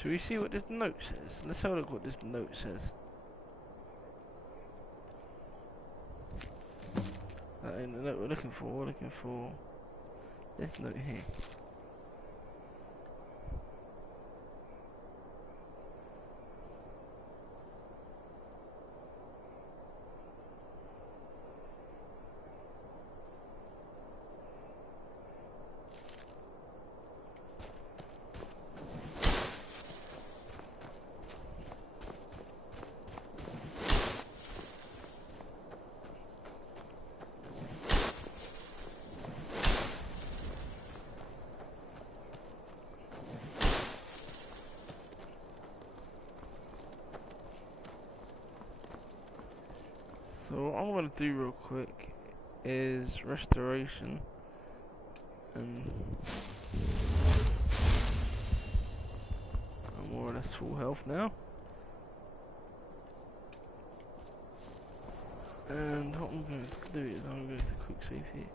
Should we see what this note says? Let's have a look what this note says. In the note we're looking for this note here. So what I'm gonna do real quick is restoration, and I'm more or less full health now. And what I'm going to do is I'm going to quick save here.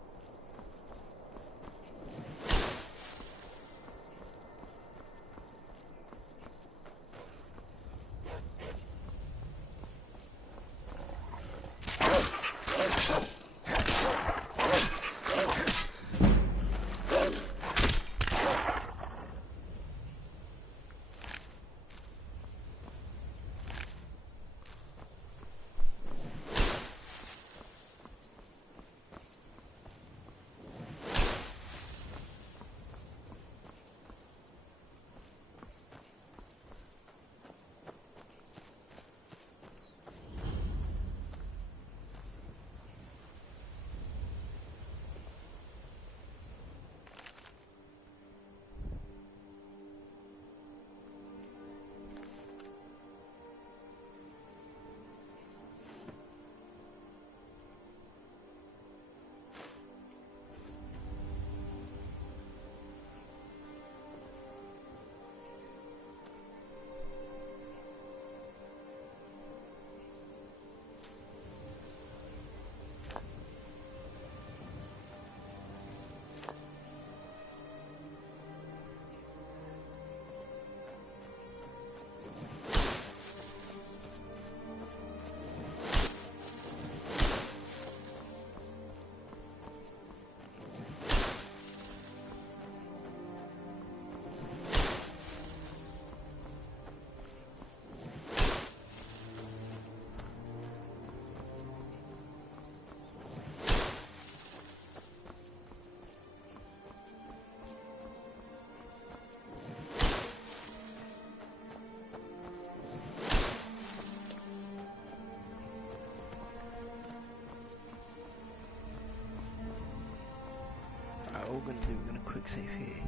What we're going to do, we're going to quick save here,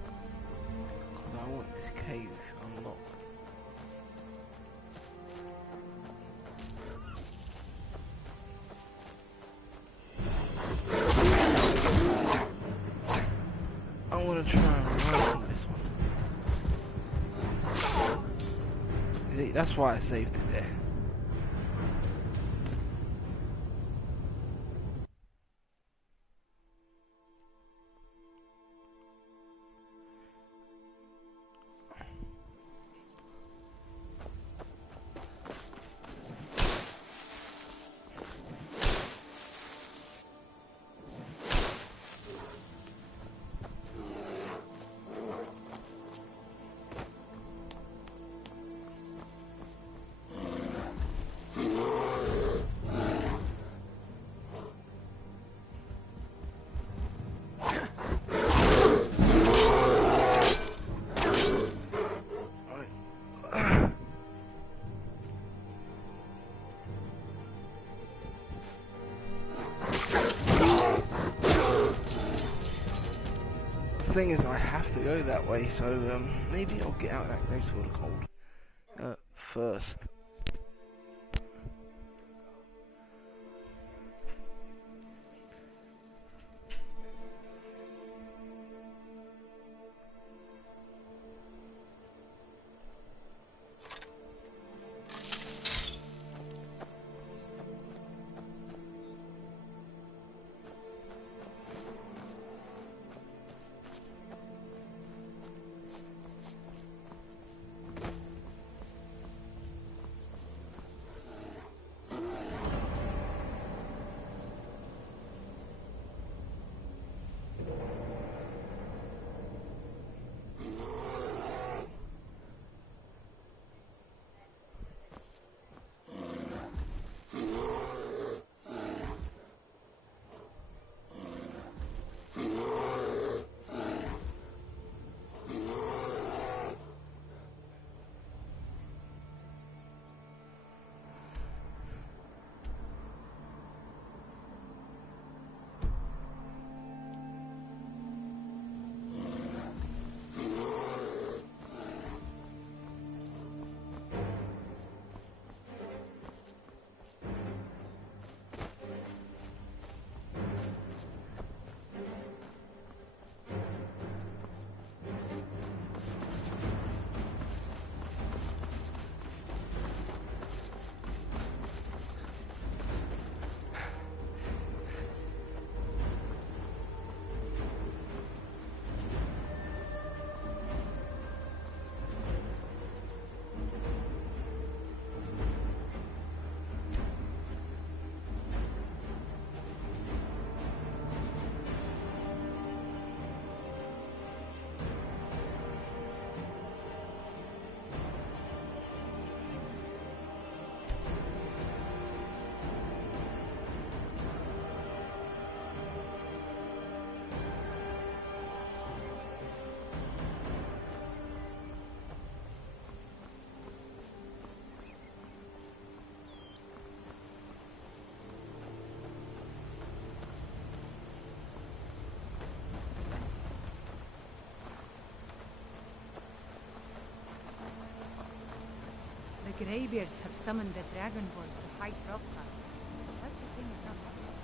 because I want this cave unlocked. I want to try and run on this one. See, that's why I saved it there. thing is, I have to go that way, so maybe I'll get out that Great Sword of Cold first. The Greybeards have summoned the Dragonborn to fight Hrothgar. Such a thing is not happening.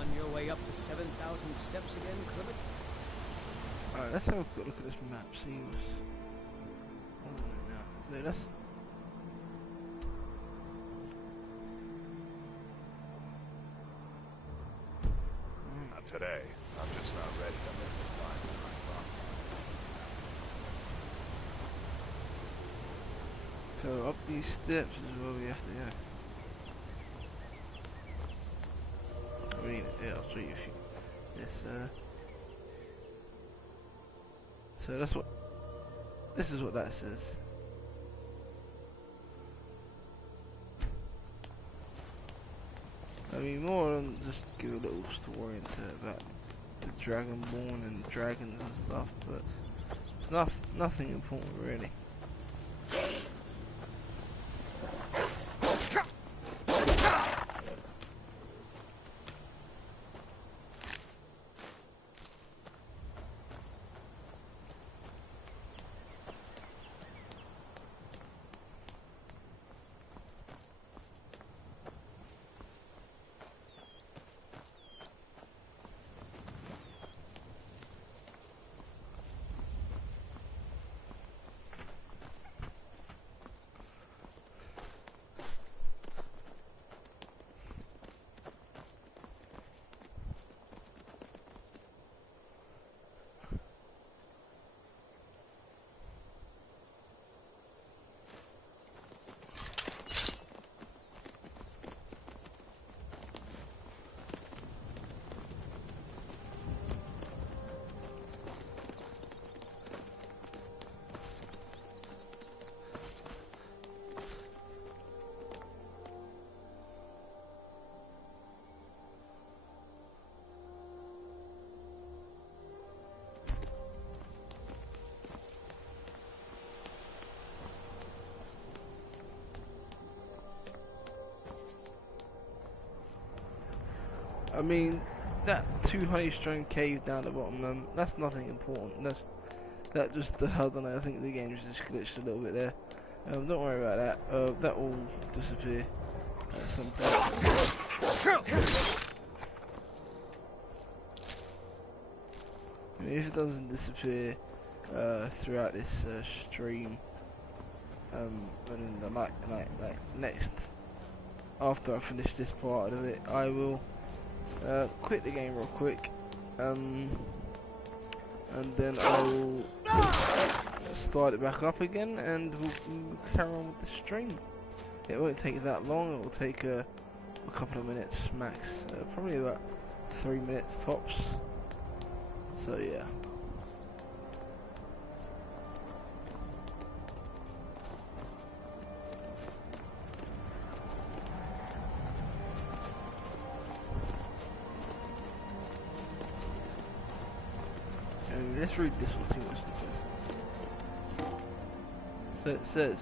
On your way up the 7,000 steps again, Cribbit? Alright, let's have a quick look at this map, see what's on it now. So that's... Not today. I'm just not ready to live the climb behind rock. So up these steps is where we have to go. I mean, yeah, I'll show you a few. This, so that's what, this is what that says. I mean, more than just give a little story about the Dragonborn and dragons and stuff, but it's nothing important really. I mean, that 200 stone cave down the bottom, that's nothing important. That just, I don't know, I think the game just glitched a little bit there. Don't worry about that. That will disappear at some point. I mean, if it doesn't disappear throughout this stream, and then like next, after I finish this part of it, I will quit the game real quick, and then I will start it back up again, and we'll carry on with the stream. It won't take that long. It will take a couple of minutes max, probably about 3 minutes tops. So yeah. Let's read this one, see what it says. So it says,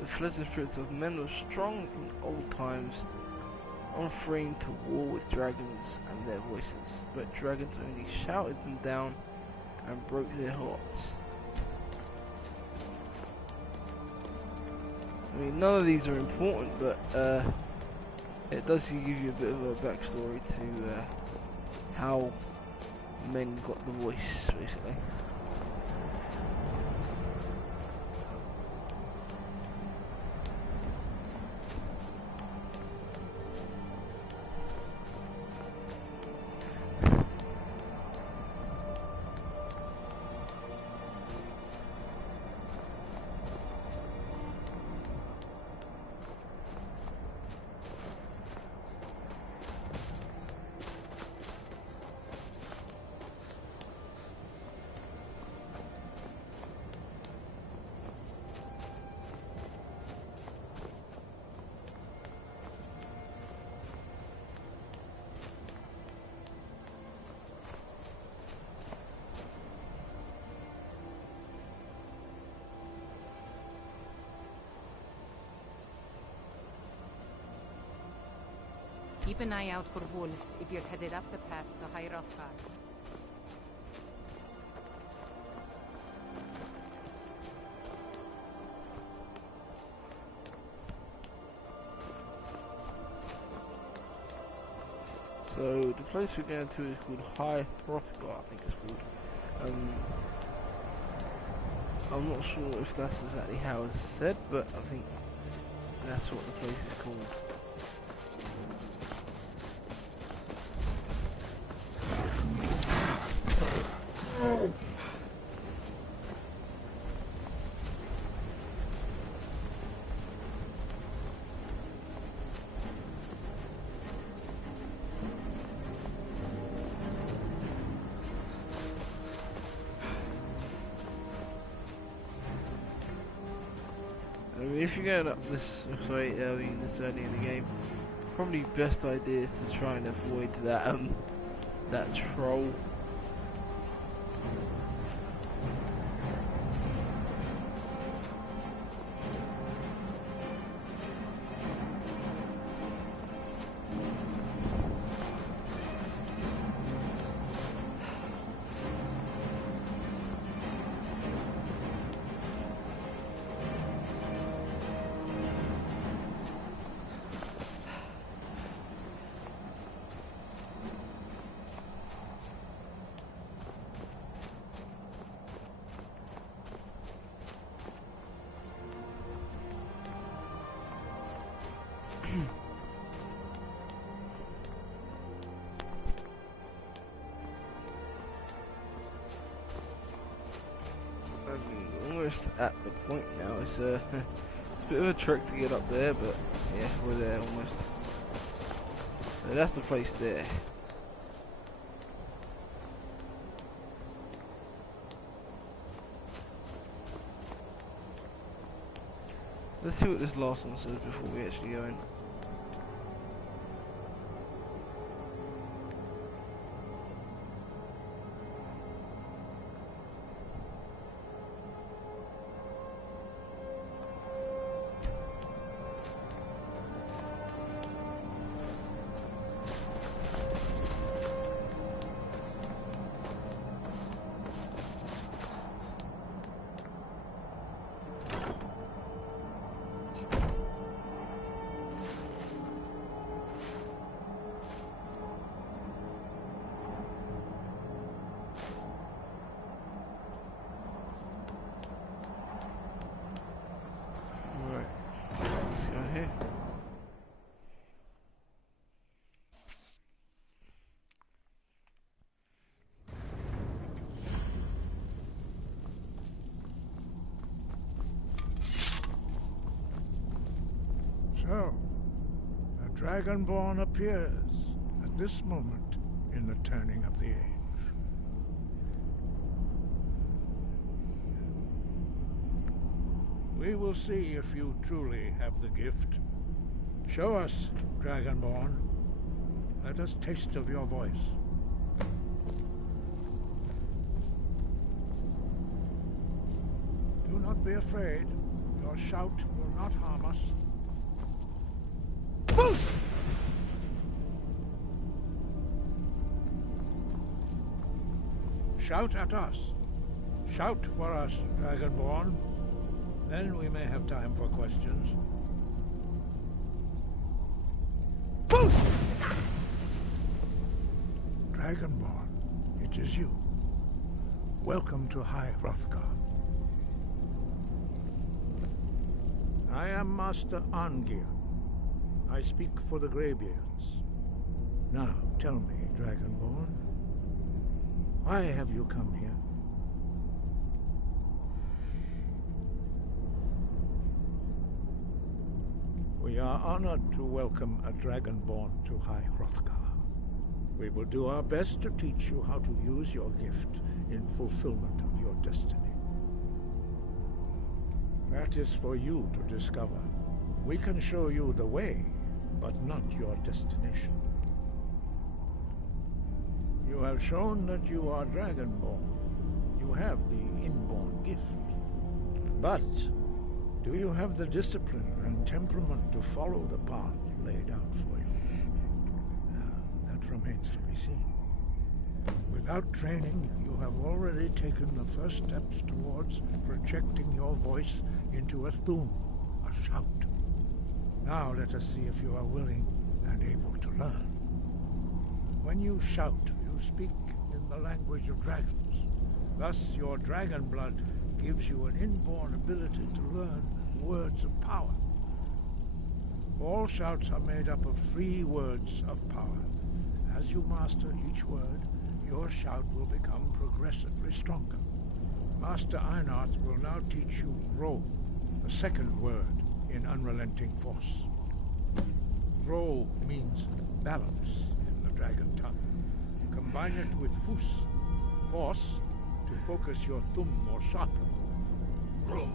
the fledgling spirits of men were strong in old times, unafraid to war with dragons and their voices, but dragons only shouted them down and broke their hearts. I mean, none of these are important, but it does give you a bit of a backstory to how men got the voice, basically. Keep an eye out for wolves if you're headed up the path to High Hrothgar. So the place we're going to is called High Hrothgar, I think it's called. I'm not sure if that's exactly how it's said, but I think that's what the place is called. If you're going up this way, this early in the game, probably best idea is to try and avoid that that troll. At the point now, it's a bit of a trick to get up there, but yeah, we're there almost. So that's the place there. Let's see what this last one says before we actually go in. Dragonborn appears at this moment in the turning of the age. We will see if you truly have the gift. Show us, Dragonborn. Let us taste of your voice. Do not be afraid. Your shout will not harm us. Boost! Shout at us. Shout for us, Dragonborn. Then we may have time for questions. Boost! Dragonborn, it is you. Welcome to High Hrothgar. I am Master Arngir. I speak for the Greybeards. Now, tell me, Dragonborn, why have you come here? We are honored to welcome a Dragonborn to High Hrothgar. We will do our best to teach you how to use your gift in fulfillment of your destiny. That is for you to discover. We can show you the way, but not your destination. You have shown that you are Dragonborn. You have the inborn gift. But do you have the discipline and temperament to follow the path laid out for you? That remains to be seen. Without training, you have already taken the first steps towards projecting your voice into a thum, a shout. Now let us see if you are willing and able to learn. When you shout, you speak in the language of dragons. Thus, your dragon blood gives you an inborn ability to learn words of power. All shouts are made up of 3 words of power. As you master each word, your shout will become progressively stronger. Master Einarth will now teach you Ro, the second word in Unrelenting Force. Ro means balance in the dragon tongue. Combine it with Fus, force, to focus your thumb more sharply. Ro.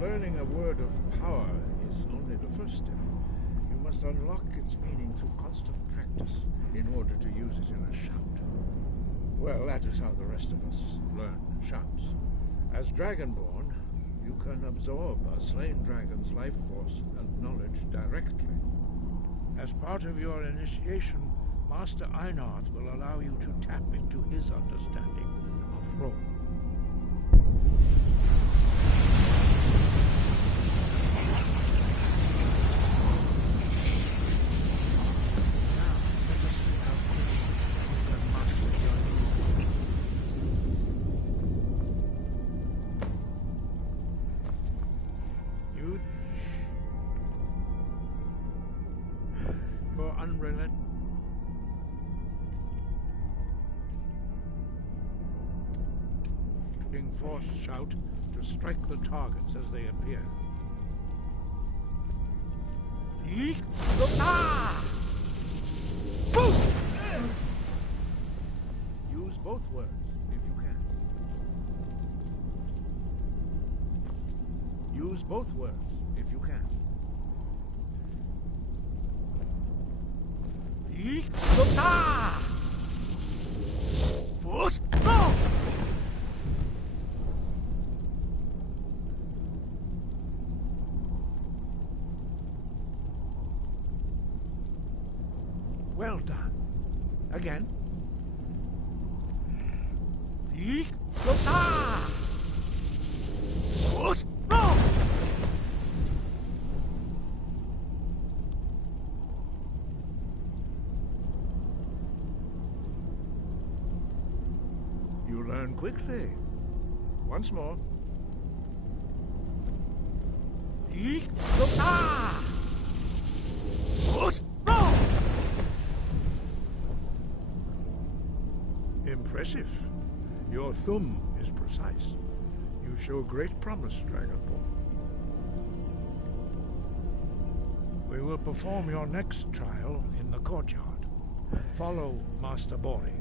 Learning a word of power is only the first step. You must unlock its meaning through constant practice in order to use it in a shout. Well, that is how the rest of us learn shouts. As Dragonborn, you can absorb a slain dragon's life force and knowledge directly. As part of your initiation, Master Einarth will allow you to tap into his understanding of Ro. Unrelenting force shout to strike the targets as they appear. Yeek! Ah! Boost! Use both words if you can. Use both words if you can. Ah! Force! Go! Well done. Again. Ah! Force! Go! You learn quickly. Once more. Impressive. Your thumb is precise. You show great promise, Dragonborn. We will perform your next trial in the courtyard. Follow Master Bori.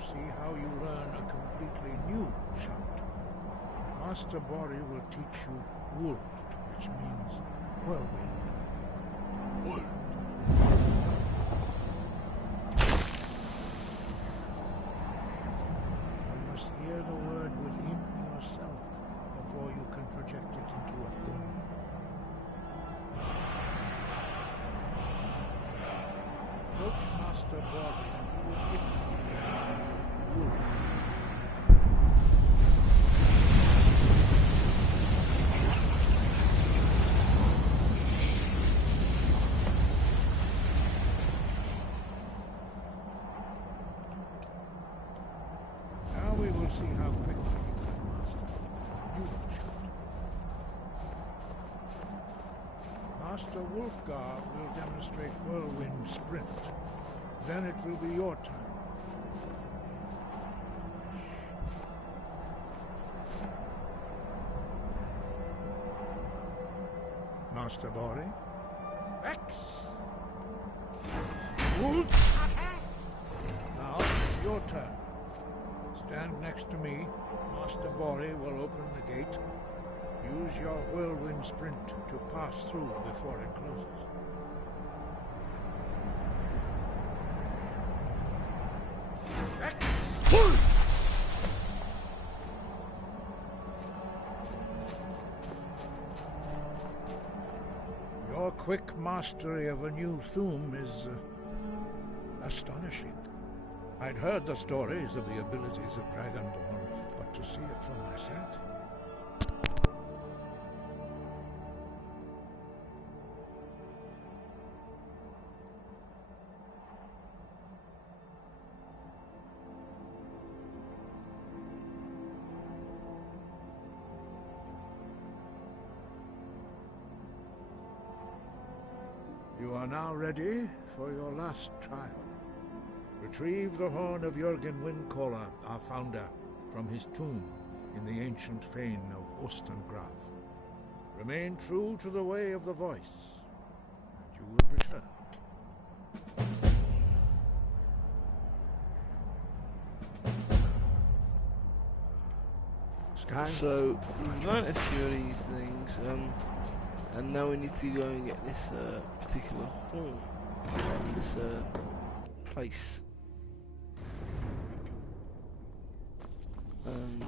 See how you learn a completely new shout. Master Bori will teach you Wold, which means whirlwind. Wold. You must hear the word within yourself before you can project it into a thing. Approach Master Bori and he will gift you with knowledge of wood. Now we will see how quickly you can master a new shout. Master Wolfgar will demonstrate whirlwind sprint. Then it will be your turn. Master Bori. X. Wolf. Now it's your turn. Stand next to me. Master Bori will open the gate. Use your whirlwind sprint to pass through before it closes. Your quick mastery of a new Thum is astonishing. I'd heard the stories of the abilities of Dragonborn, but to see it for myself... You are now ready for your last trial. Retrieve the horn of Jürgen Windcaller, our founder, from his tomb in the ancient fane of Ostengraf. Remain true to the way of the voice, and you will return. Sky? So, we've learned a few of these things, and now we need to go and get this particular horn, this place. And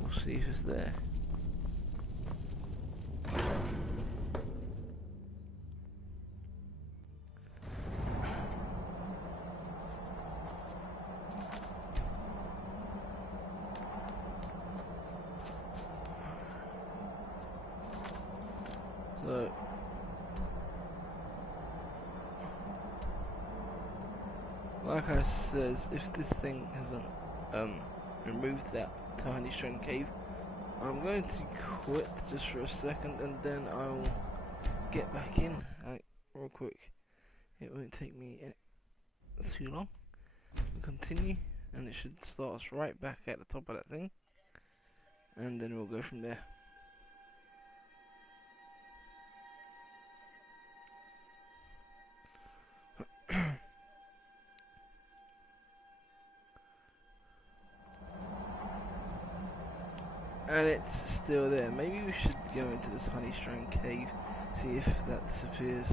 we'll see if it's there. So, like I says, if this thing hasn't removed that tiny stone cave, I'm going to quit just for a second and then I'll get back in real quick. It won't take me too long. We'll continue and it should start us right back at the top of that thing, and then we'll go from there. And it's still there. Maybe we should go into this honeystrand cave, see if that disappears.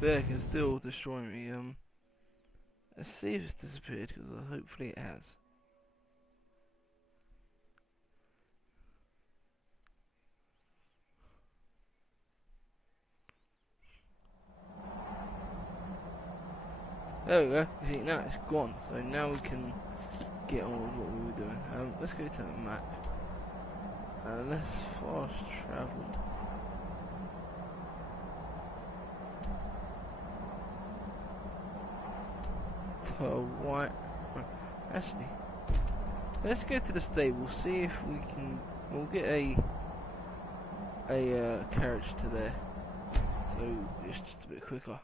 Bear can still destroy me. Let's see if it's disappeared, because hopefully it has. There we go. You see, now it's gone. So now we can get on with what we were doing. Let's go to the map. Let's fast travel. To White. Actually, let's go to the stable. See if we can. We'll get a carriage to there. So it's just a bit quicker.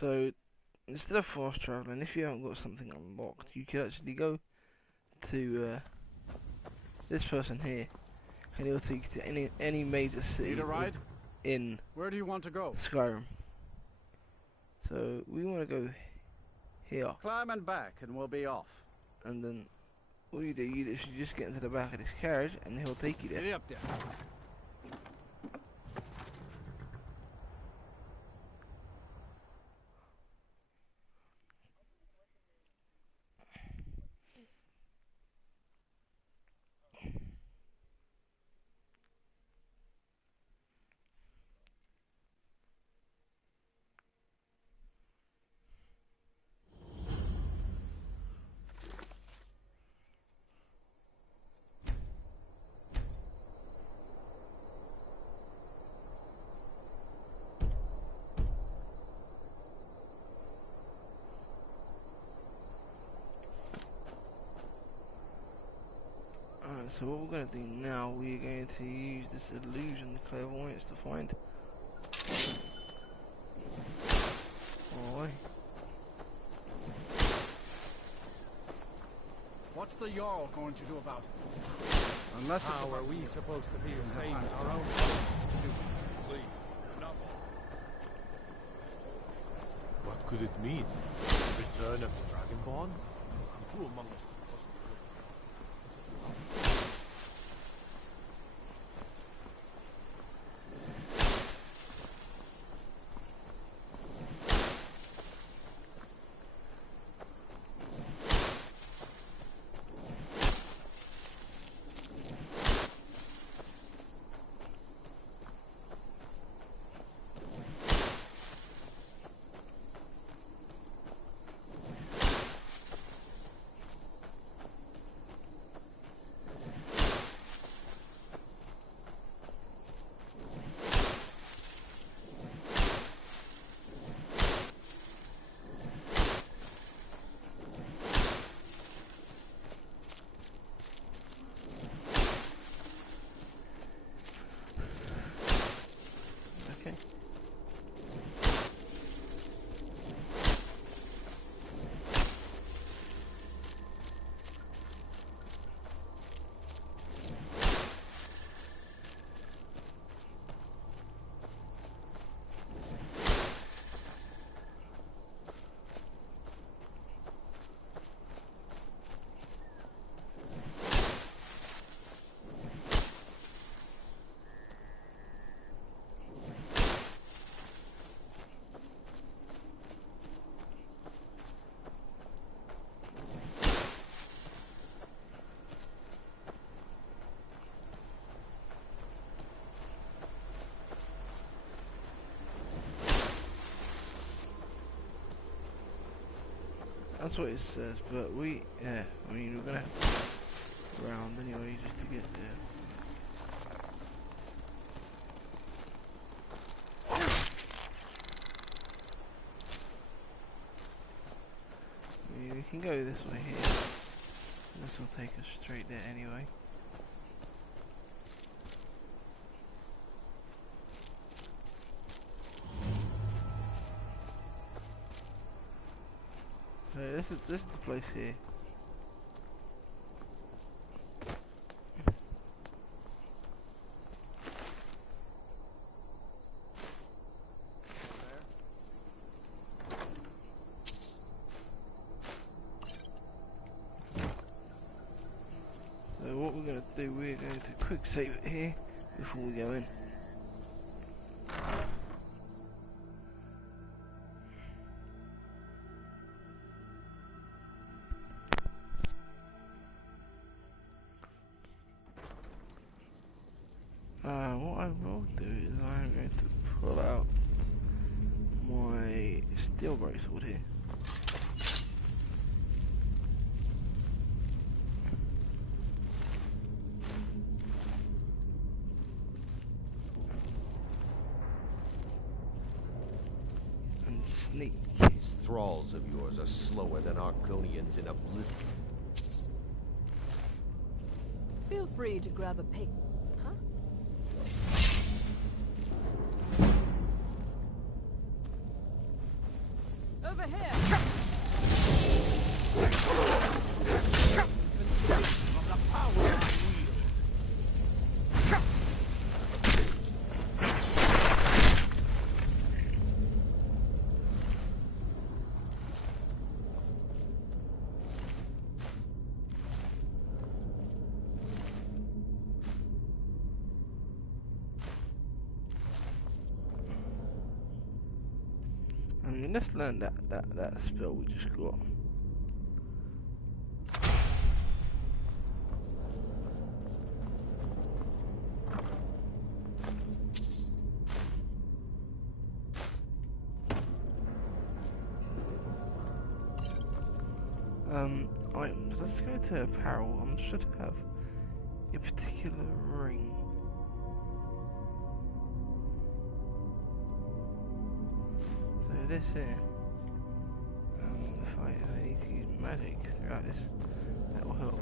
So instead of fast traveling, if you haven't got something unlocked, you can actually go to this person here, and he'll take you to any major city. Need a ride? In where do you want to go? Skyrim. So we want to go here. Climb and back, and we'll be off. And then all you do, you just get into the back of this carriage, and he'll take you there. Get up there. So what we're going to do now, we're going to use this illusion clairvoyance to find our way. What's the Jarl going to do about it? Unless how are we supposed to feel safe in our own homes? Please, enough. What could it mean? Return of the Dragonborn? Who among us could possibly do such a That's what it says, but yeah, I mean, we're gonna have to round anyway just to get there. I mean, we can go this way here. This will take us straight there anyway. This is the place here. So what we're going to do, we're going to quick save it here before we go in. What I will do is I'm going to pull out my steel greatsword here. And sneak. These thralls of yours are slower than Arconians in oblivion. Feel free to grab a pick. Huh? Over here! Of the power I wield. I mean, let's learn that spell we just got. Items. Let's go to apparel. I should have a particular ring. So this here, if I need to use magic throughout this, that will help.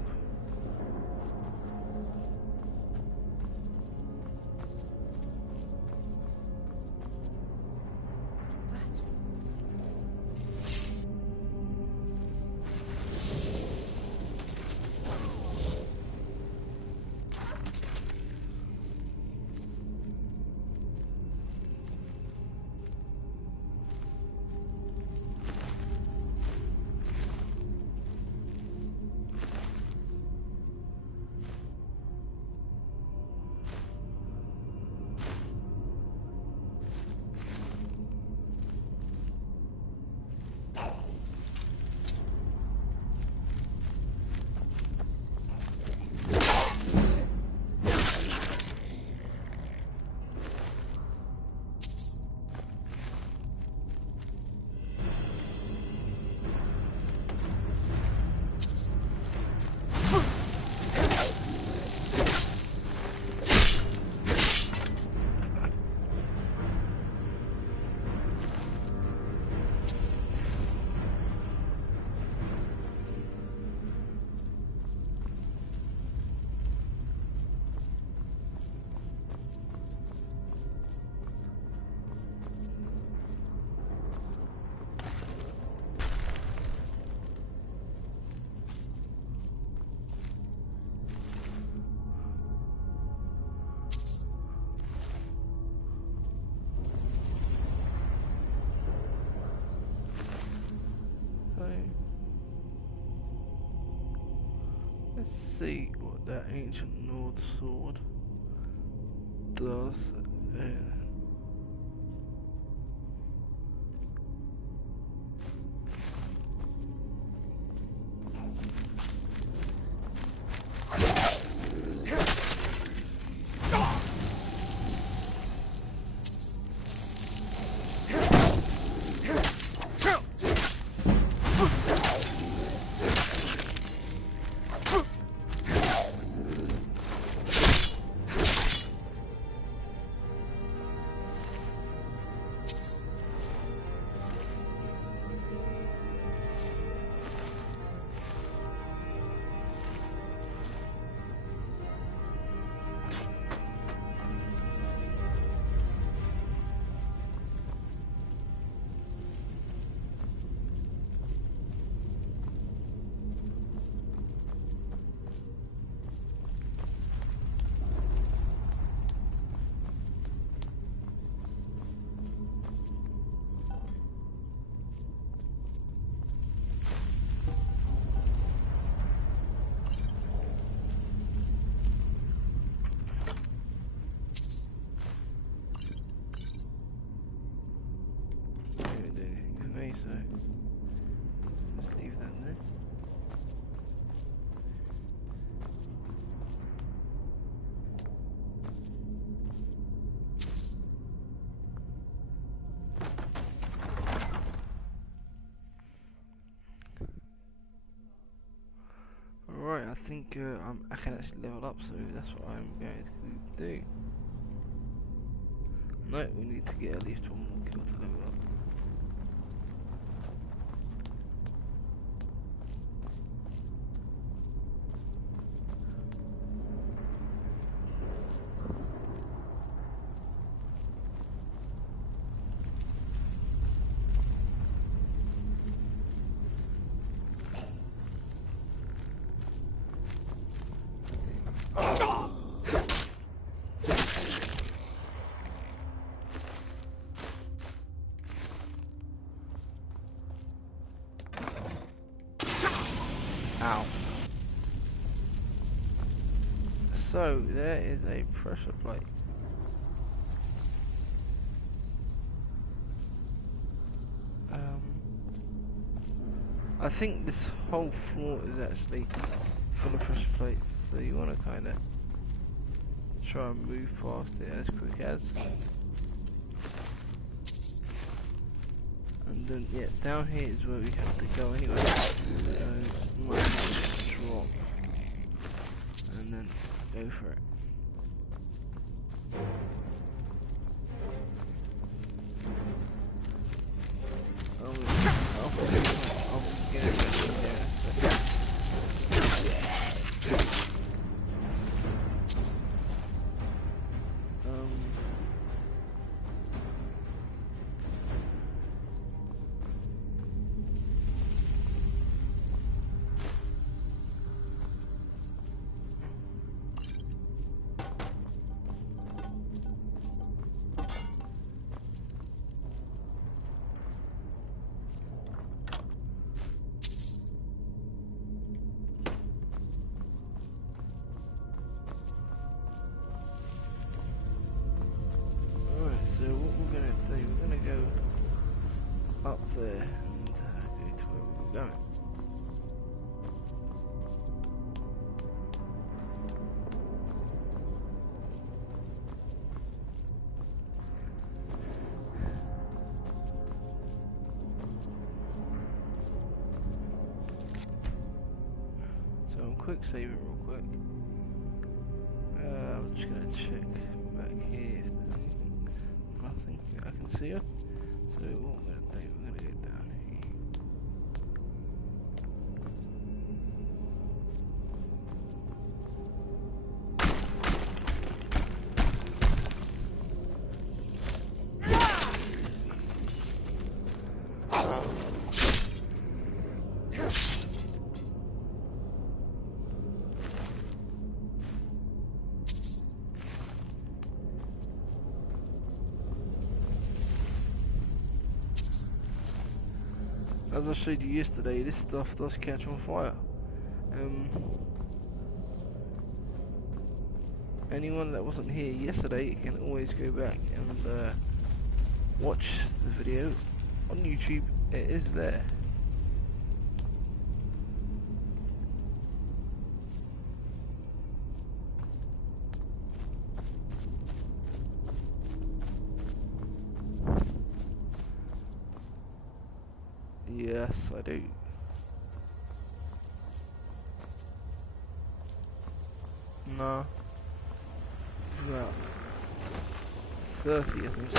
Let's see what that ancient Nord sword does. think I can actually level up, so that's what I'm going to do. No, we need to get at least one more kill to level up. Ow. So, there is a pressure plate. I think this whole floor is actually full of pressure plates, so you want to kind of try and move past it as quick as. And then, yeah, down here is where we have to go anyway. So, might as well drop. And then go for it. I'll get it back in there. So what we're going to do, we're going to go up there and go to where we were going. So I'm quick saving real quick. I'm just going to check back here if there's anything. Nothing. I can see it. So what we're going to do, we're going to go down here. As I showed you yesterday, this stuff does catch on fire. Anyone that wasn't here yesterday can always go back and watch the video on YouTube. It is there. Yes, I do. No. It's about 30, I think.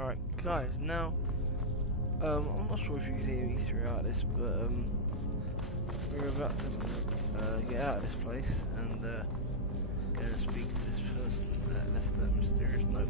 Alright, guys, now, I'm not sure if you can hear me throughout this, but, we're about to, get out of this place, and, go and speak to this person that left that mysterious note.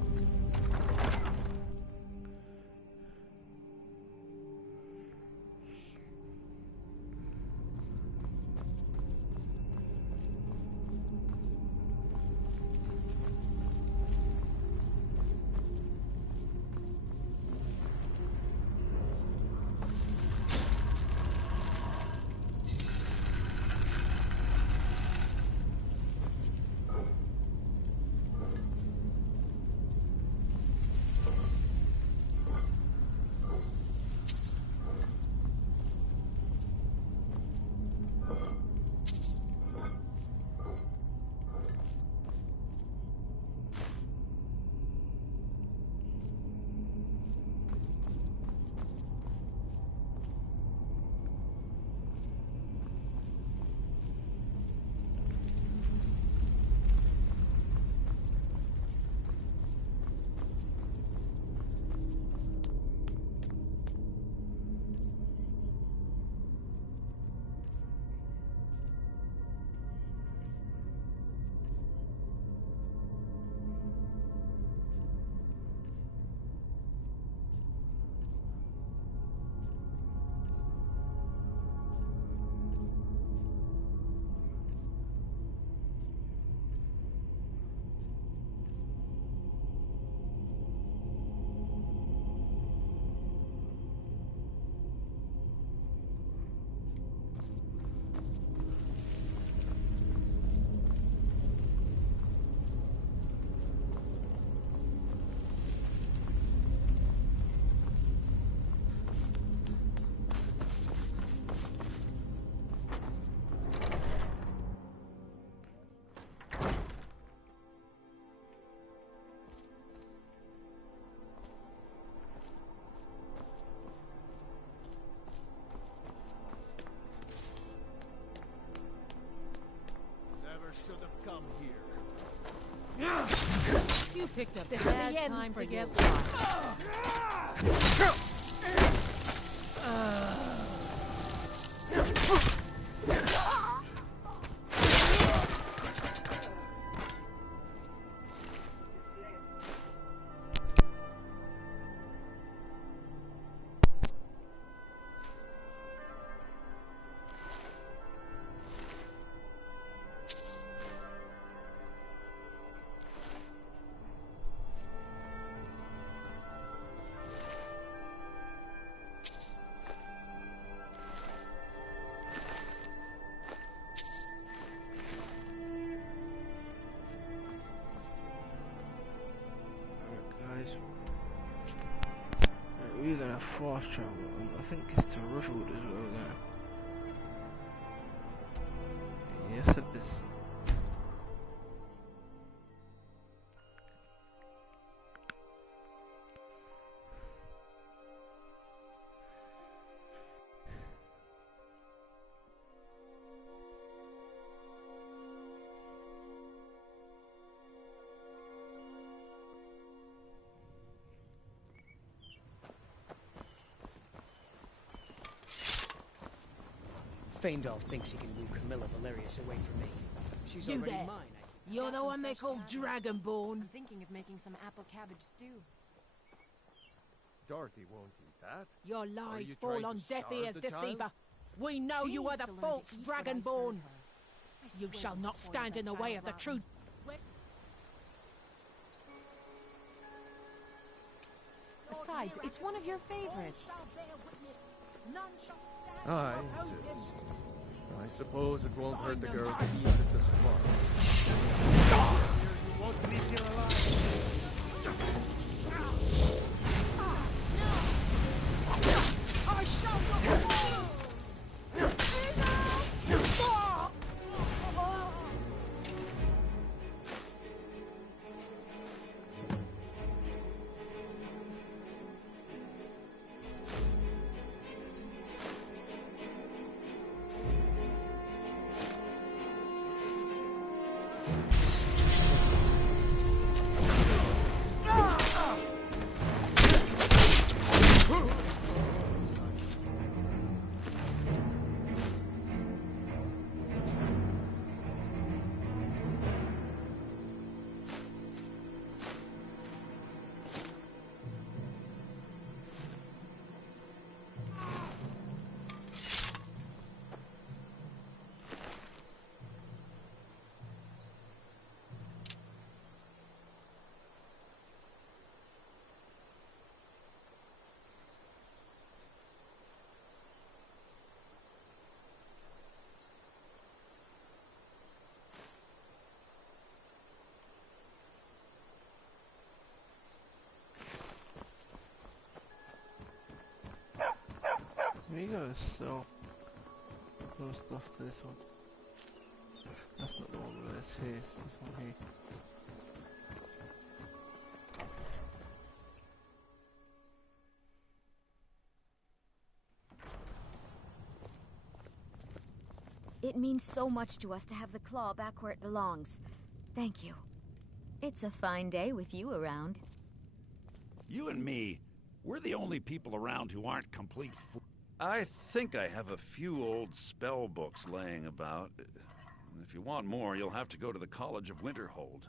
Should have come here. You picked up This bad is the end time for to you. get We're gonna fast travel, and I think it's to Riverwood as well. We're gonna. Yes, it is. Faendal thinks he can woo Camilla Valerius away from me. She's You already there. mine. You're the one they call Dragonborn. I'm thinking of making some apple cabbage stew. Dorothy won't eat that. Your Are lies you fall trying on to deaf starve ears, the child? deceiver. We know She you are needs the to learn to false eat what I Dragonborn. serve her. I You swear shall to not spoil stand that in the way child of the rotten. truth. Besides, it's one of your favorites. Aye, it is. I suppose it won't hurt the girl to eat it this once. You won't leave here alive. I shall not fall! you go, so more stuff to this one. That's not the one where it's here, it's this one here. It means so much to us to have the claw back where it belongs. Thank you. It's a fine day with you around. You and me, we're the only people around who aren't complete fools. I think I have a few old spell books laying about. If you want more, you'll have to go to the College of Winterhold.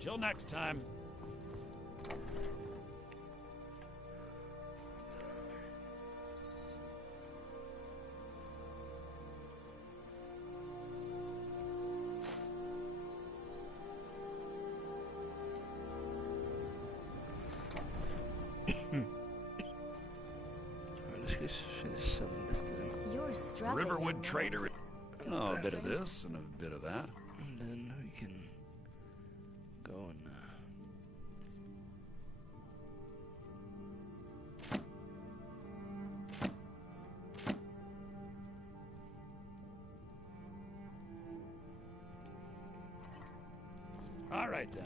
Till next time. Let's just finish selling this to them. You're struggling. Riverwood Trader. Oh, a bit of this and a bit of that. And then we can go and All right, then.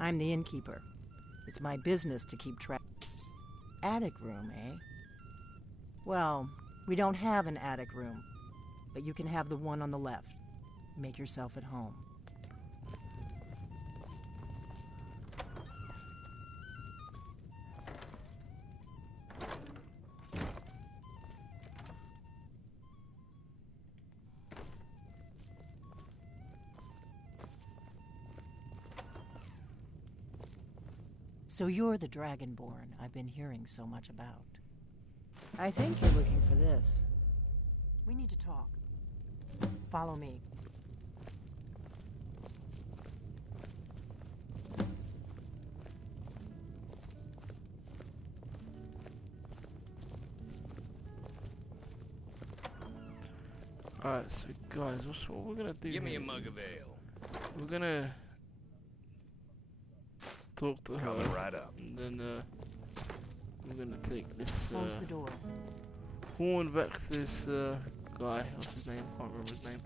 I'm the innkeeper. It's my business to keep track. Attic room, eh? Well, we don't have an attic room, but you can have the one on the left. Make yourself at home. So you're the Dragonborn I've been hearing so much about. I think you're looking for this. We need to talk. Follow me. Alright, so guys, what we're gonna do? Give me a here mug is of ale. We're gonna talk to her, Coming right up. and then we're gonna take this Close the door. horn back to this guy. What's his name? Can't remember his name.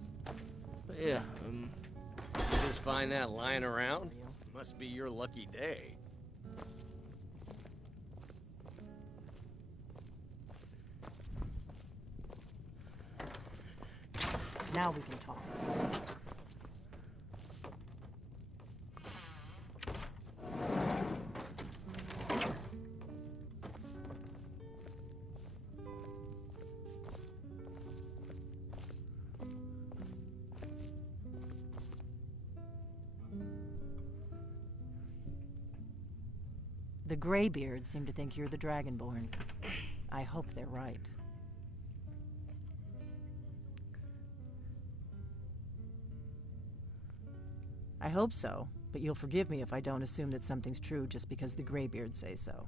But yeah, You just find that lying around? Must be your lucky day. Now we can talk. The Greybeards seem to think you're the Dragonborn. I hope they're right. I hope so, but you'll forgive me if I don't assume that something's true just because the Greybeards say so.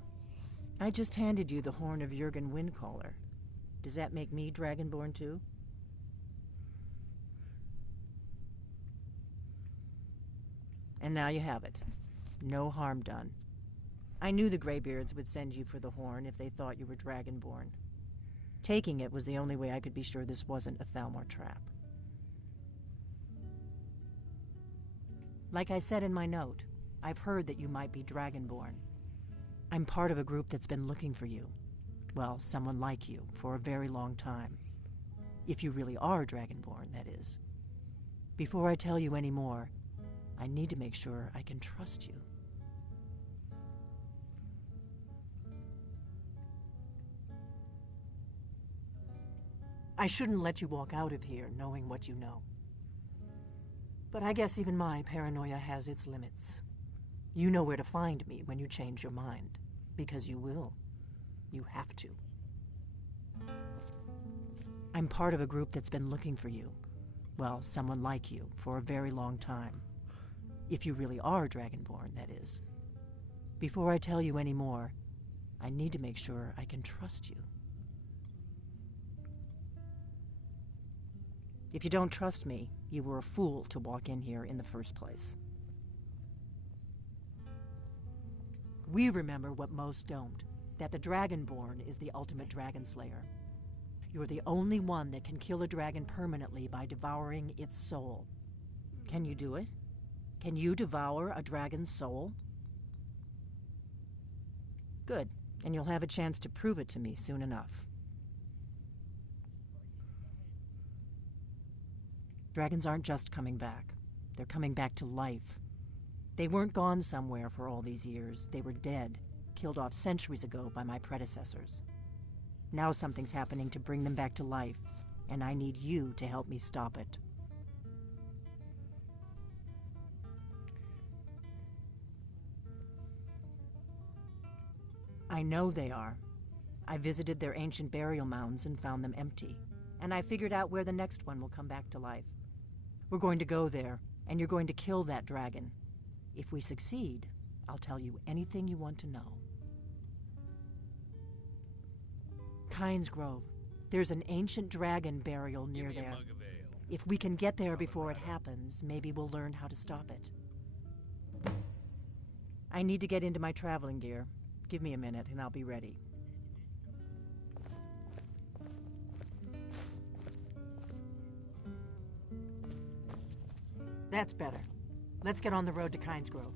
I just handed you the horn of Jurgen Windcaller. Does that make me Dragonborn too? And now you have it. No harm done. I knew the Greybeards would send you for the horn if they thought you were Dragonborn. Taking it was the only way I could be sure this wasn't a Thalmor trap. Like I said in my note, I've heard that you might be Dragonborn. I'm part of a group that's been looking for you. Well, someone like you, for a very long time. If you really are Dragonborn, that is. Before I tell you any more, I need to make sure I can trust you. I shouldn't let you walk out of here knowing what you know. But I guess even my paranoia has its limits. You know where to find me when you change your mind. Because you will. You have to. I'm part of a group that's been looking for you. Well, someone like you, for a very long time. If you really are Dragonborn, that is. Before I tell you any more, I need to make sure I can trust you. If you don't trust me, you were a fool to walk in here in the first place. We remember what most don't, that the Dragonborn is the ultimate dragon slayer. You're the only one that can kill a dragon permanently by devouring its soul. Can you do it? Can you devour a dragon's soul? Good, and you'll have a chance to prove it to me soon enough. Dragons aren't just coming back. They're coming back to life. They weren't gone somewhere for all these years. They were dead, killed off centuries ago by my predecessors. Now something's happening to bring them back to life, and I need you to help me stop it. I know they are. I visited their ancient burial mounds and found them empty, and I figured out where the next one will come back to life. We're going to go there, and you're going to kill that dragon. If we succeed, I'll tell you anything you want to know. Kynes Grove. There's an ancient dragon burial near there. If we can get there before it happens, maybe we'll learn how to stop it. I need to get into my traveling gear. Give me a minute, and I'll be ready. That's better. Let's get on the road to Kynes Grove.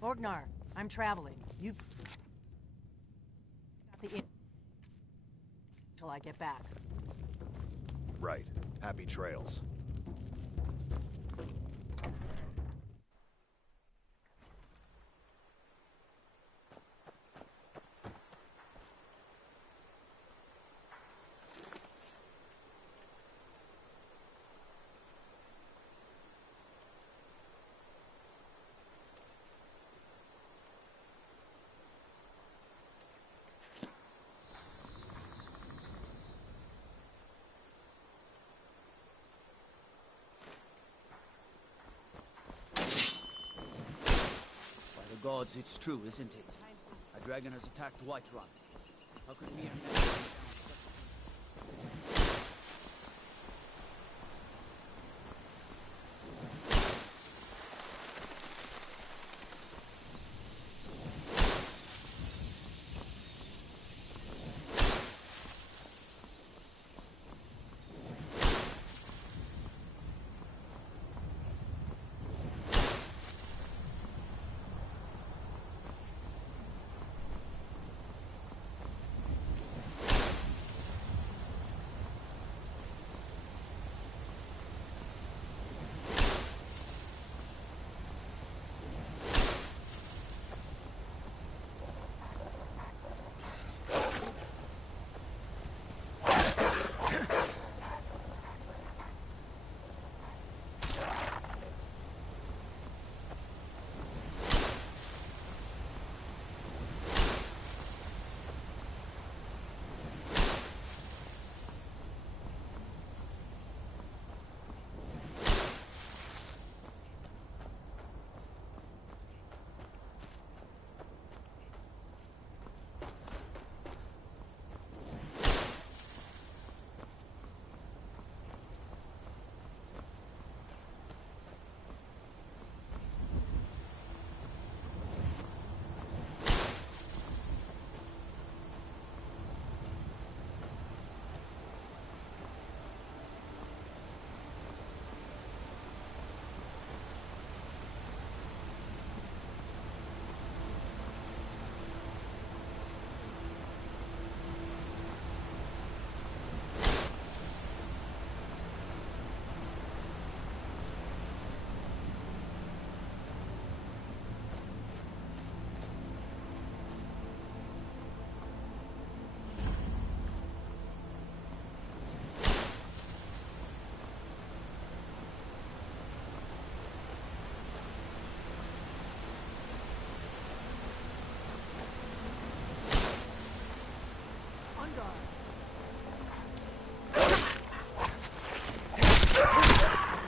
Orgnar, I'm traveling. You've got the till I get back. Right. Happy trails. By the gods, it's true, isn't it? A dragon has attacked Whiterun. How could mere men bring down such a thing?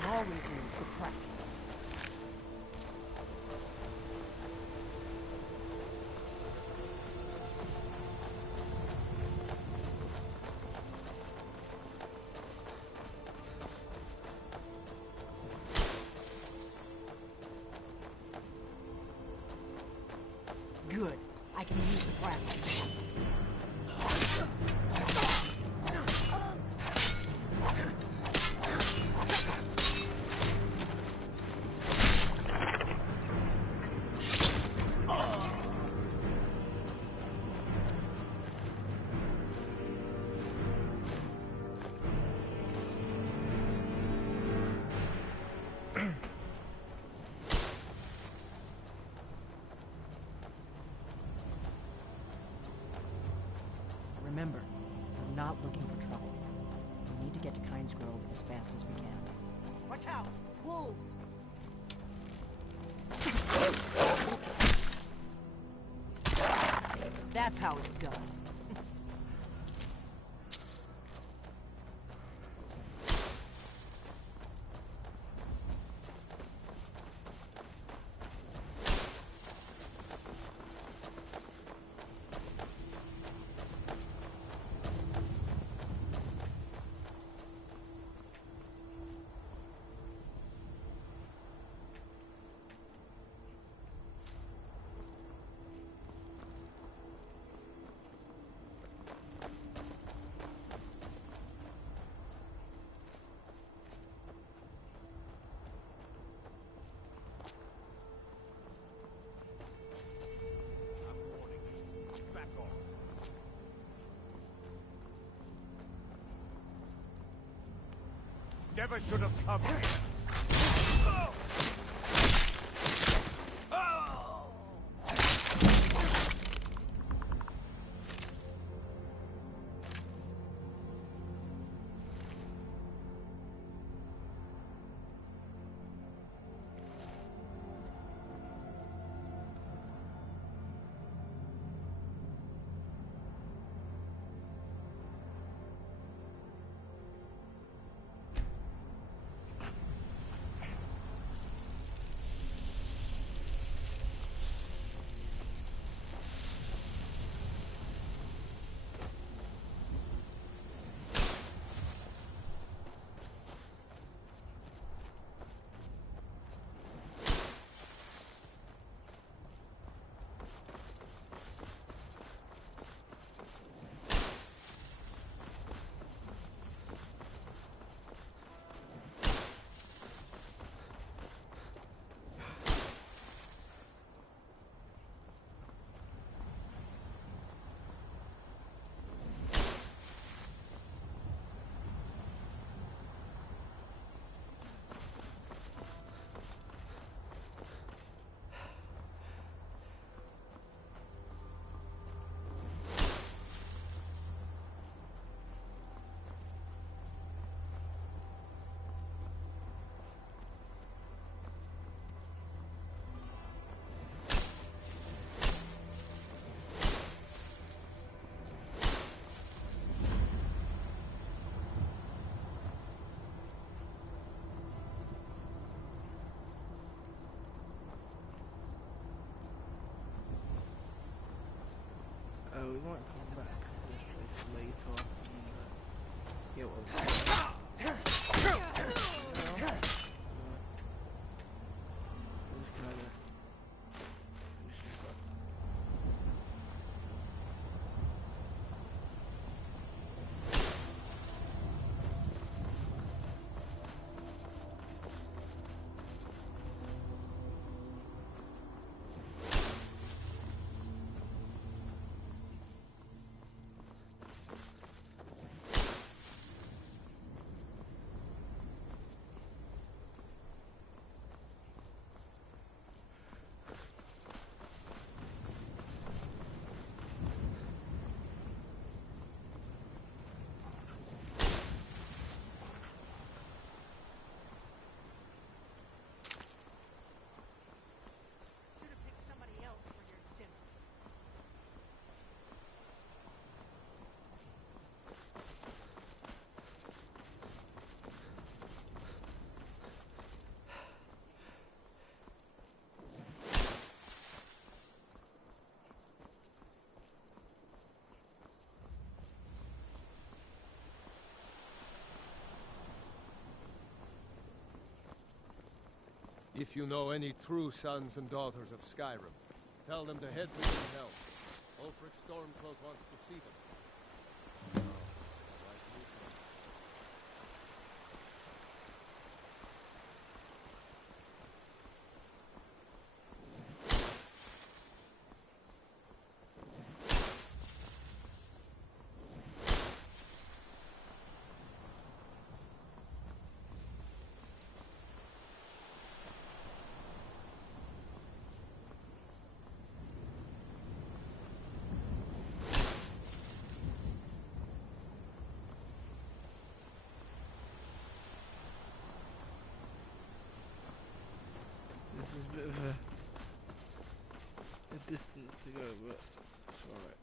Always use the practice. Good. I can use the practice. Remember, we're not looking for trouble. We need to get to Kynes Grove as fast as we can. Watch out! Wolves! That's how it's done. never should have come here. We might come back to this place later and get what we're doing. If you know any true sons and daughters of Skyrim, tell them to head to Hell. Ulfric Stormcloak wants to see them. This is a bit of a distance to go, but it's alright.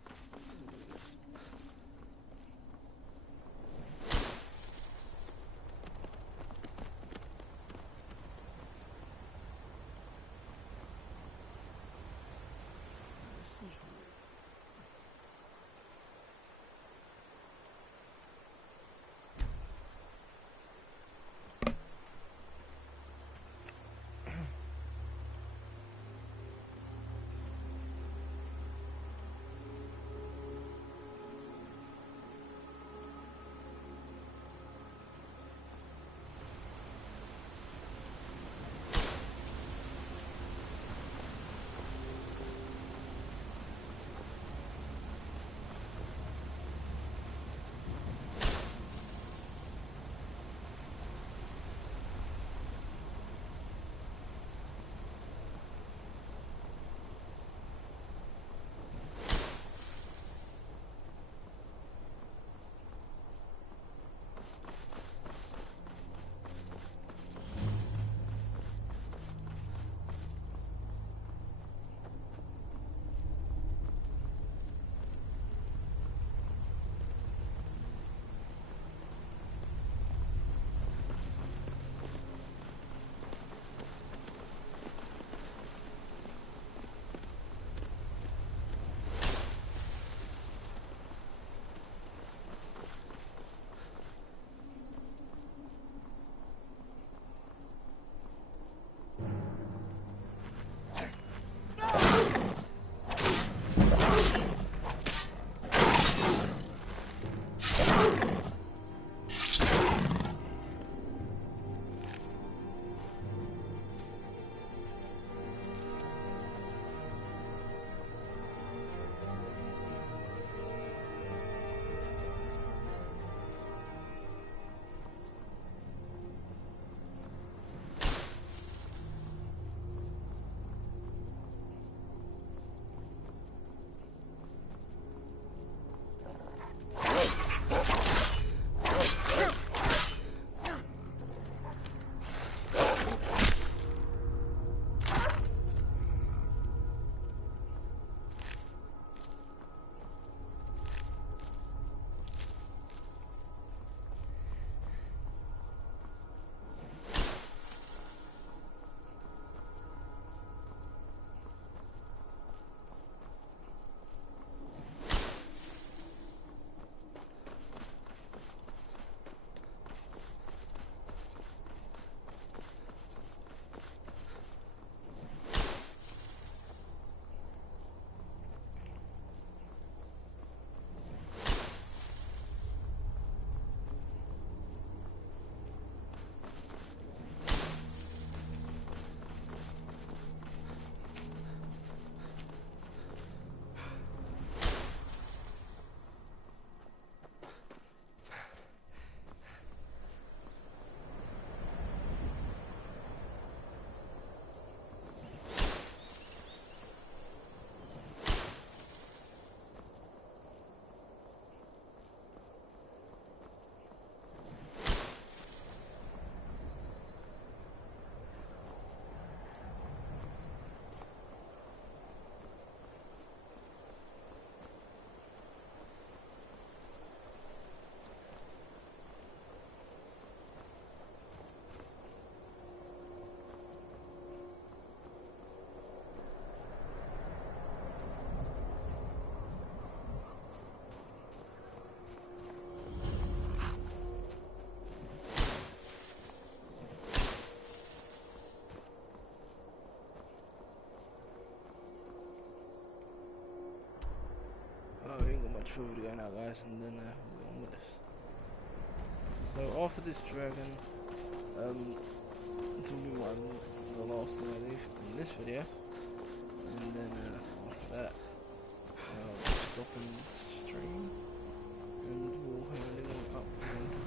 Oh, we ain't got much further to go now, guys, and then we'll go on with this. So after this dragon, this will be the last thing I do in this video, and then after that, we'll stop in the stream, and we'll hand it up into the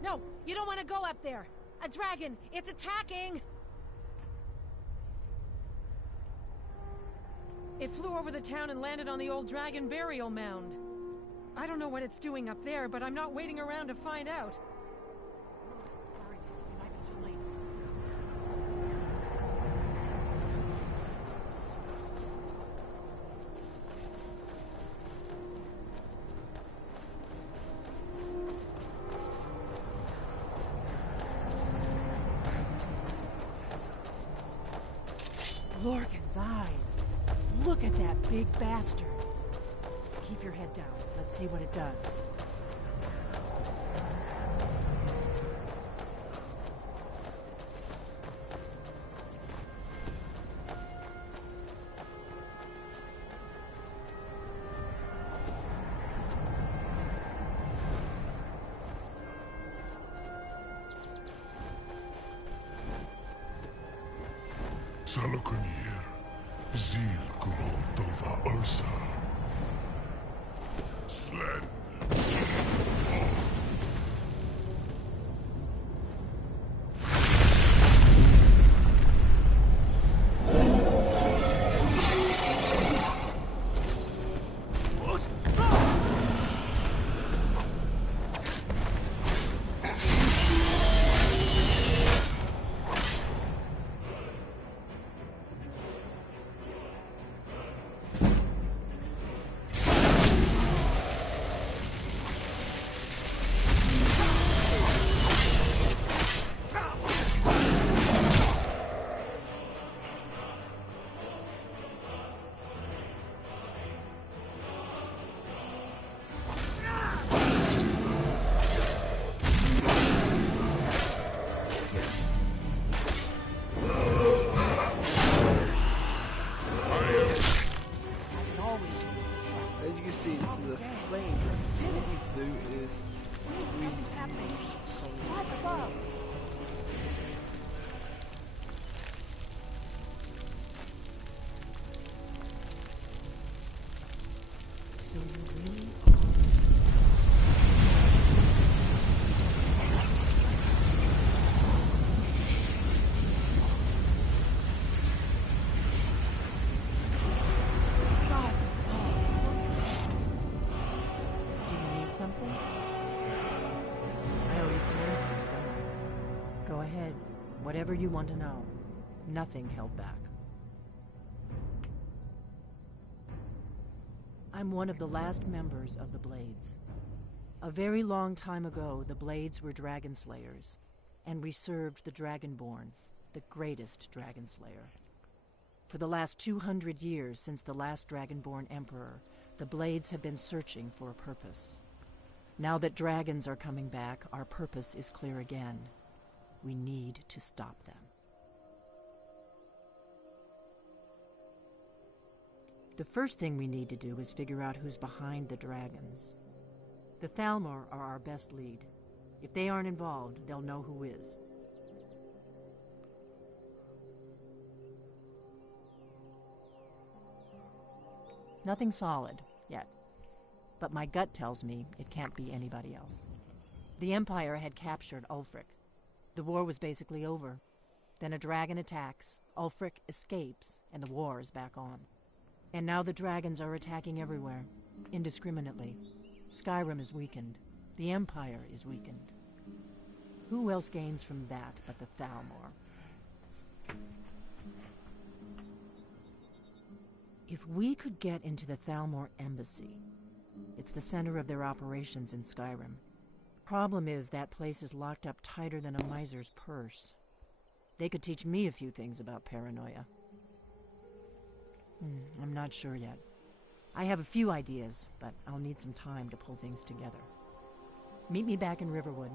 No, you don't want to go up there. A dragon, it's attacking! It flew over the town and landed on the old dragon burial mound. I don't know what it's doing up there, but I'm not waiting around to find out. Hurry, it might be too late. Lorcan's eyes. Look at that big bastard. Keep your head down. Let's see what it does. Salokunir, Zil Kurom Tova Ulsa. Sled. Something? I owe you some answers, don't I? Go ahead. Whatever you want to know. Nothing held back. I'm one of the last members of the Blades. A very long time ago, the Blades were dragon slayers, and we served the Dragonborn, the greatest dragon slayer. For the last 200 years since the last Dragonborn Emperor, the Blades have been searching for a purpose. Now that dragons are coming back, our purpose is clear again. We need to stop them. The first thing we need to do is figure out who's behind the dragons. The Thalmor are our best lead. If they aren't involved, they'll know who is. Nothing solid, yet. But my gut tells me it can't be anybody else. The Empire had captured Ulfric. The war was basically over. Then a dragon attacks, Ulfric escapes, and the war is back on. And now the dragons are attacking everywhere, indiscriminately. Skyrim is weakened. The Empire is weakened. Who else gains from that but the Thalmor? If we could get into the Thalmor embassy, it's the center of their operations in Skyrim. Problem is, that place is locked up tighter than a miser's purse. They could teach me a few things about paranoia. I'm not sure yet. I have a few ideas, but I'll need some time to pull things together. Meet me back in Riverwood.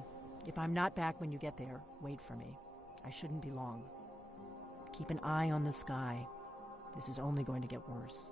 If I'm not back when you get there, wait for me. I shouldn't be long. Keep an eye on the sky. This is only going to get worse.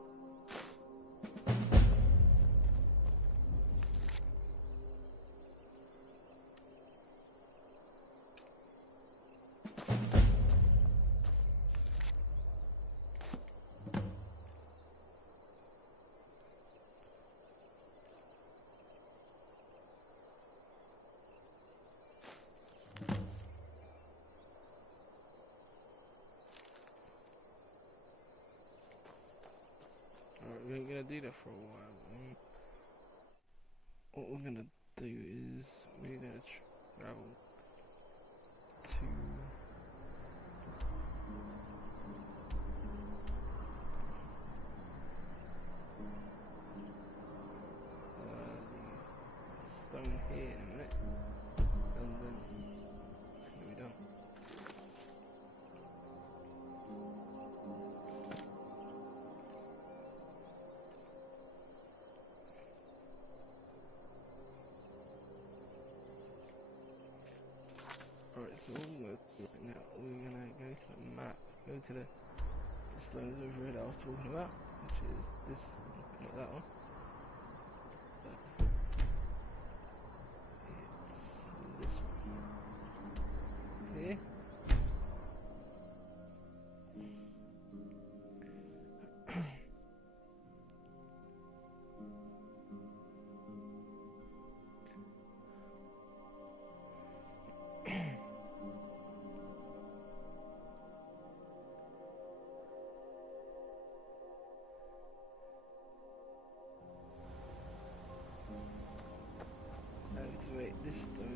We ain't gonna do that for a while. What we're gonna do is we're gonna travel to the stone here in a minute, and then it's gonna be done. Alright, so what we're gonna do right now, we're gonna go to the map, go to the stones over here that I was talking about, which is this, not that one. It's this one. Here. Activate this stone.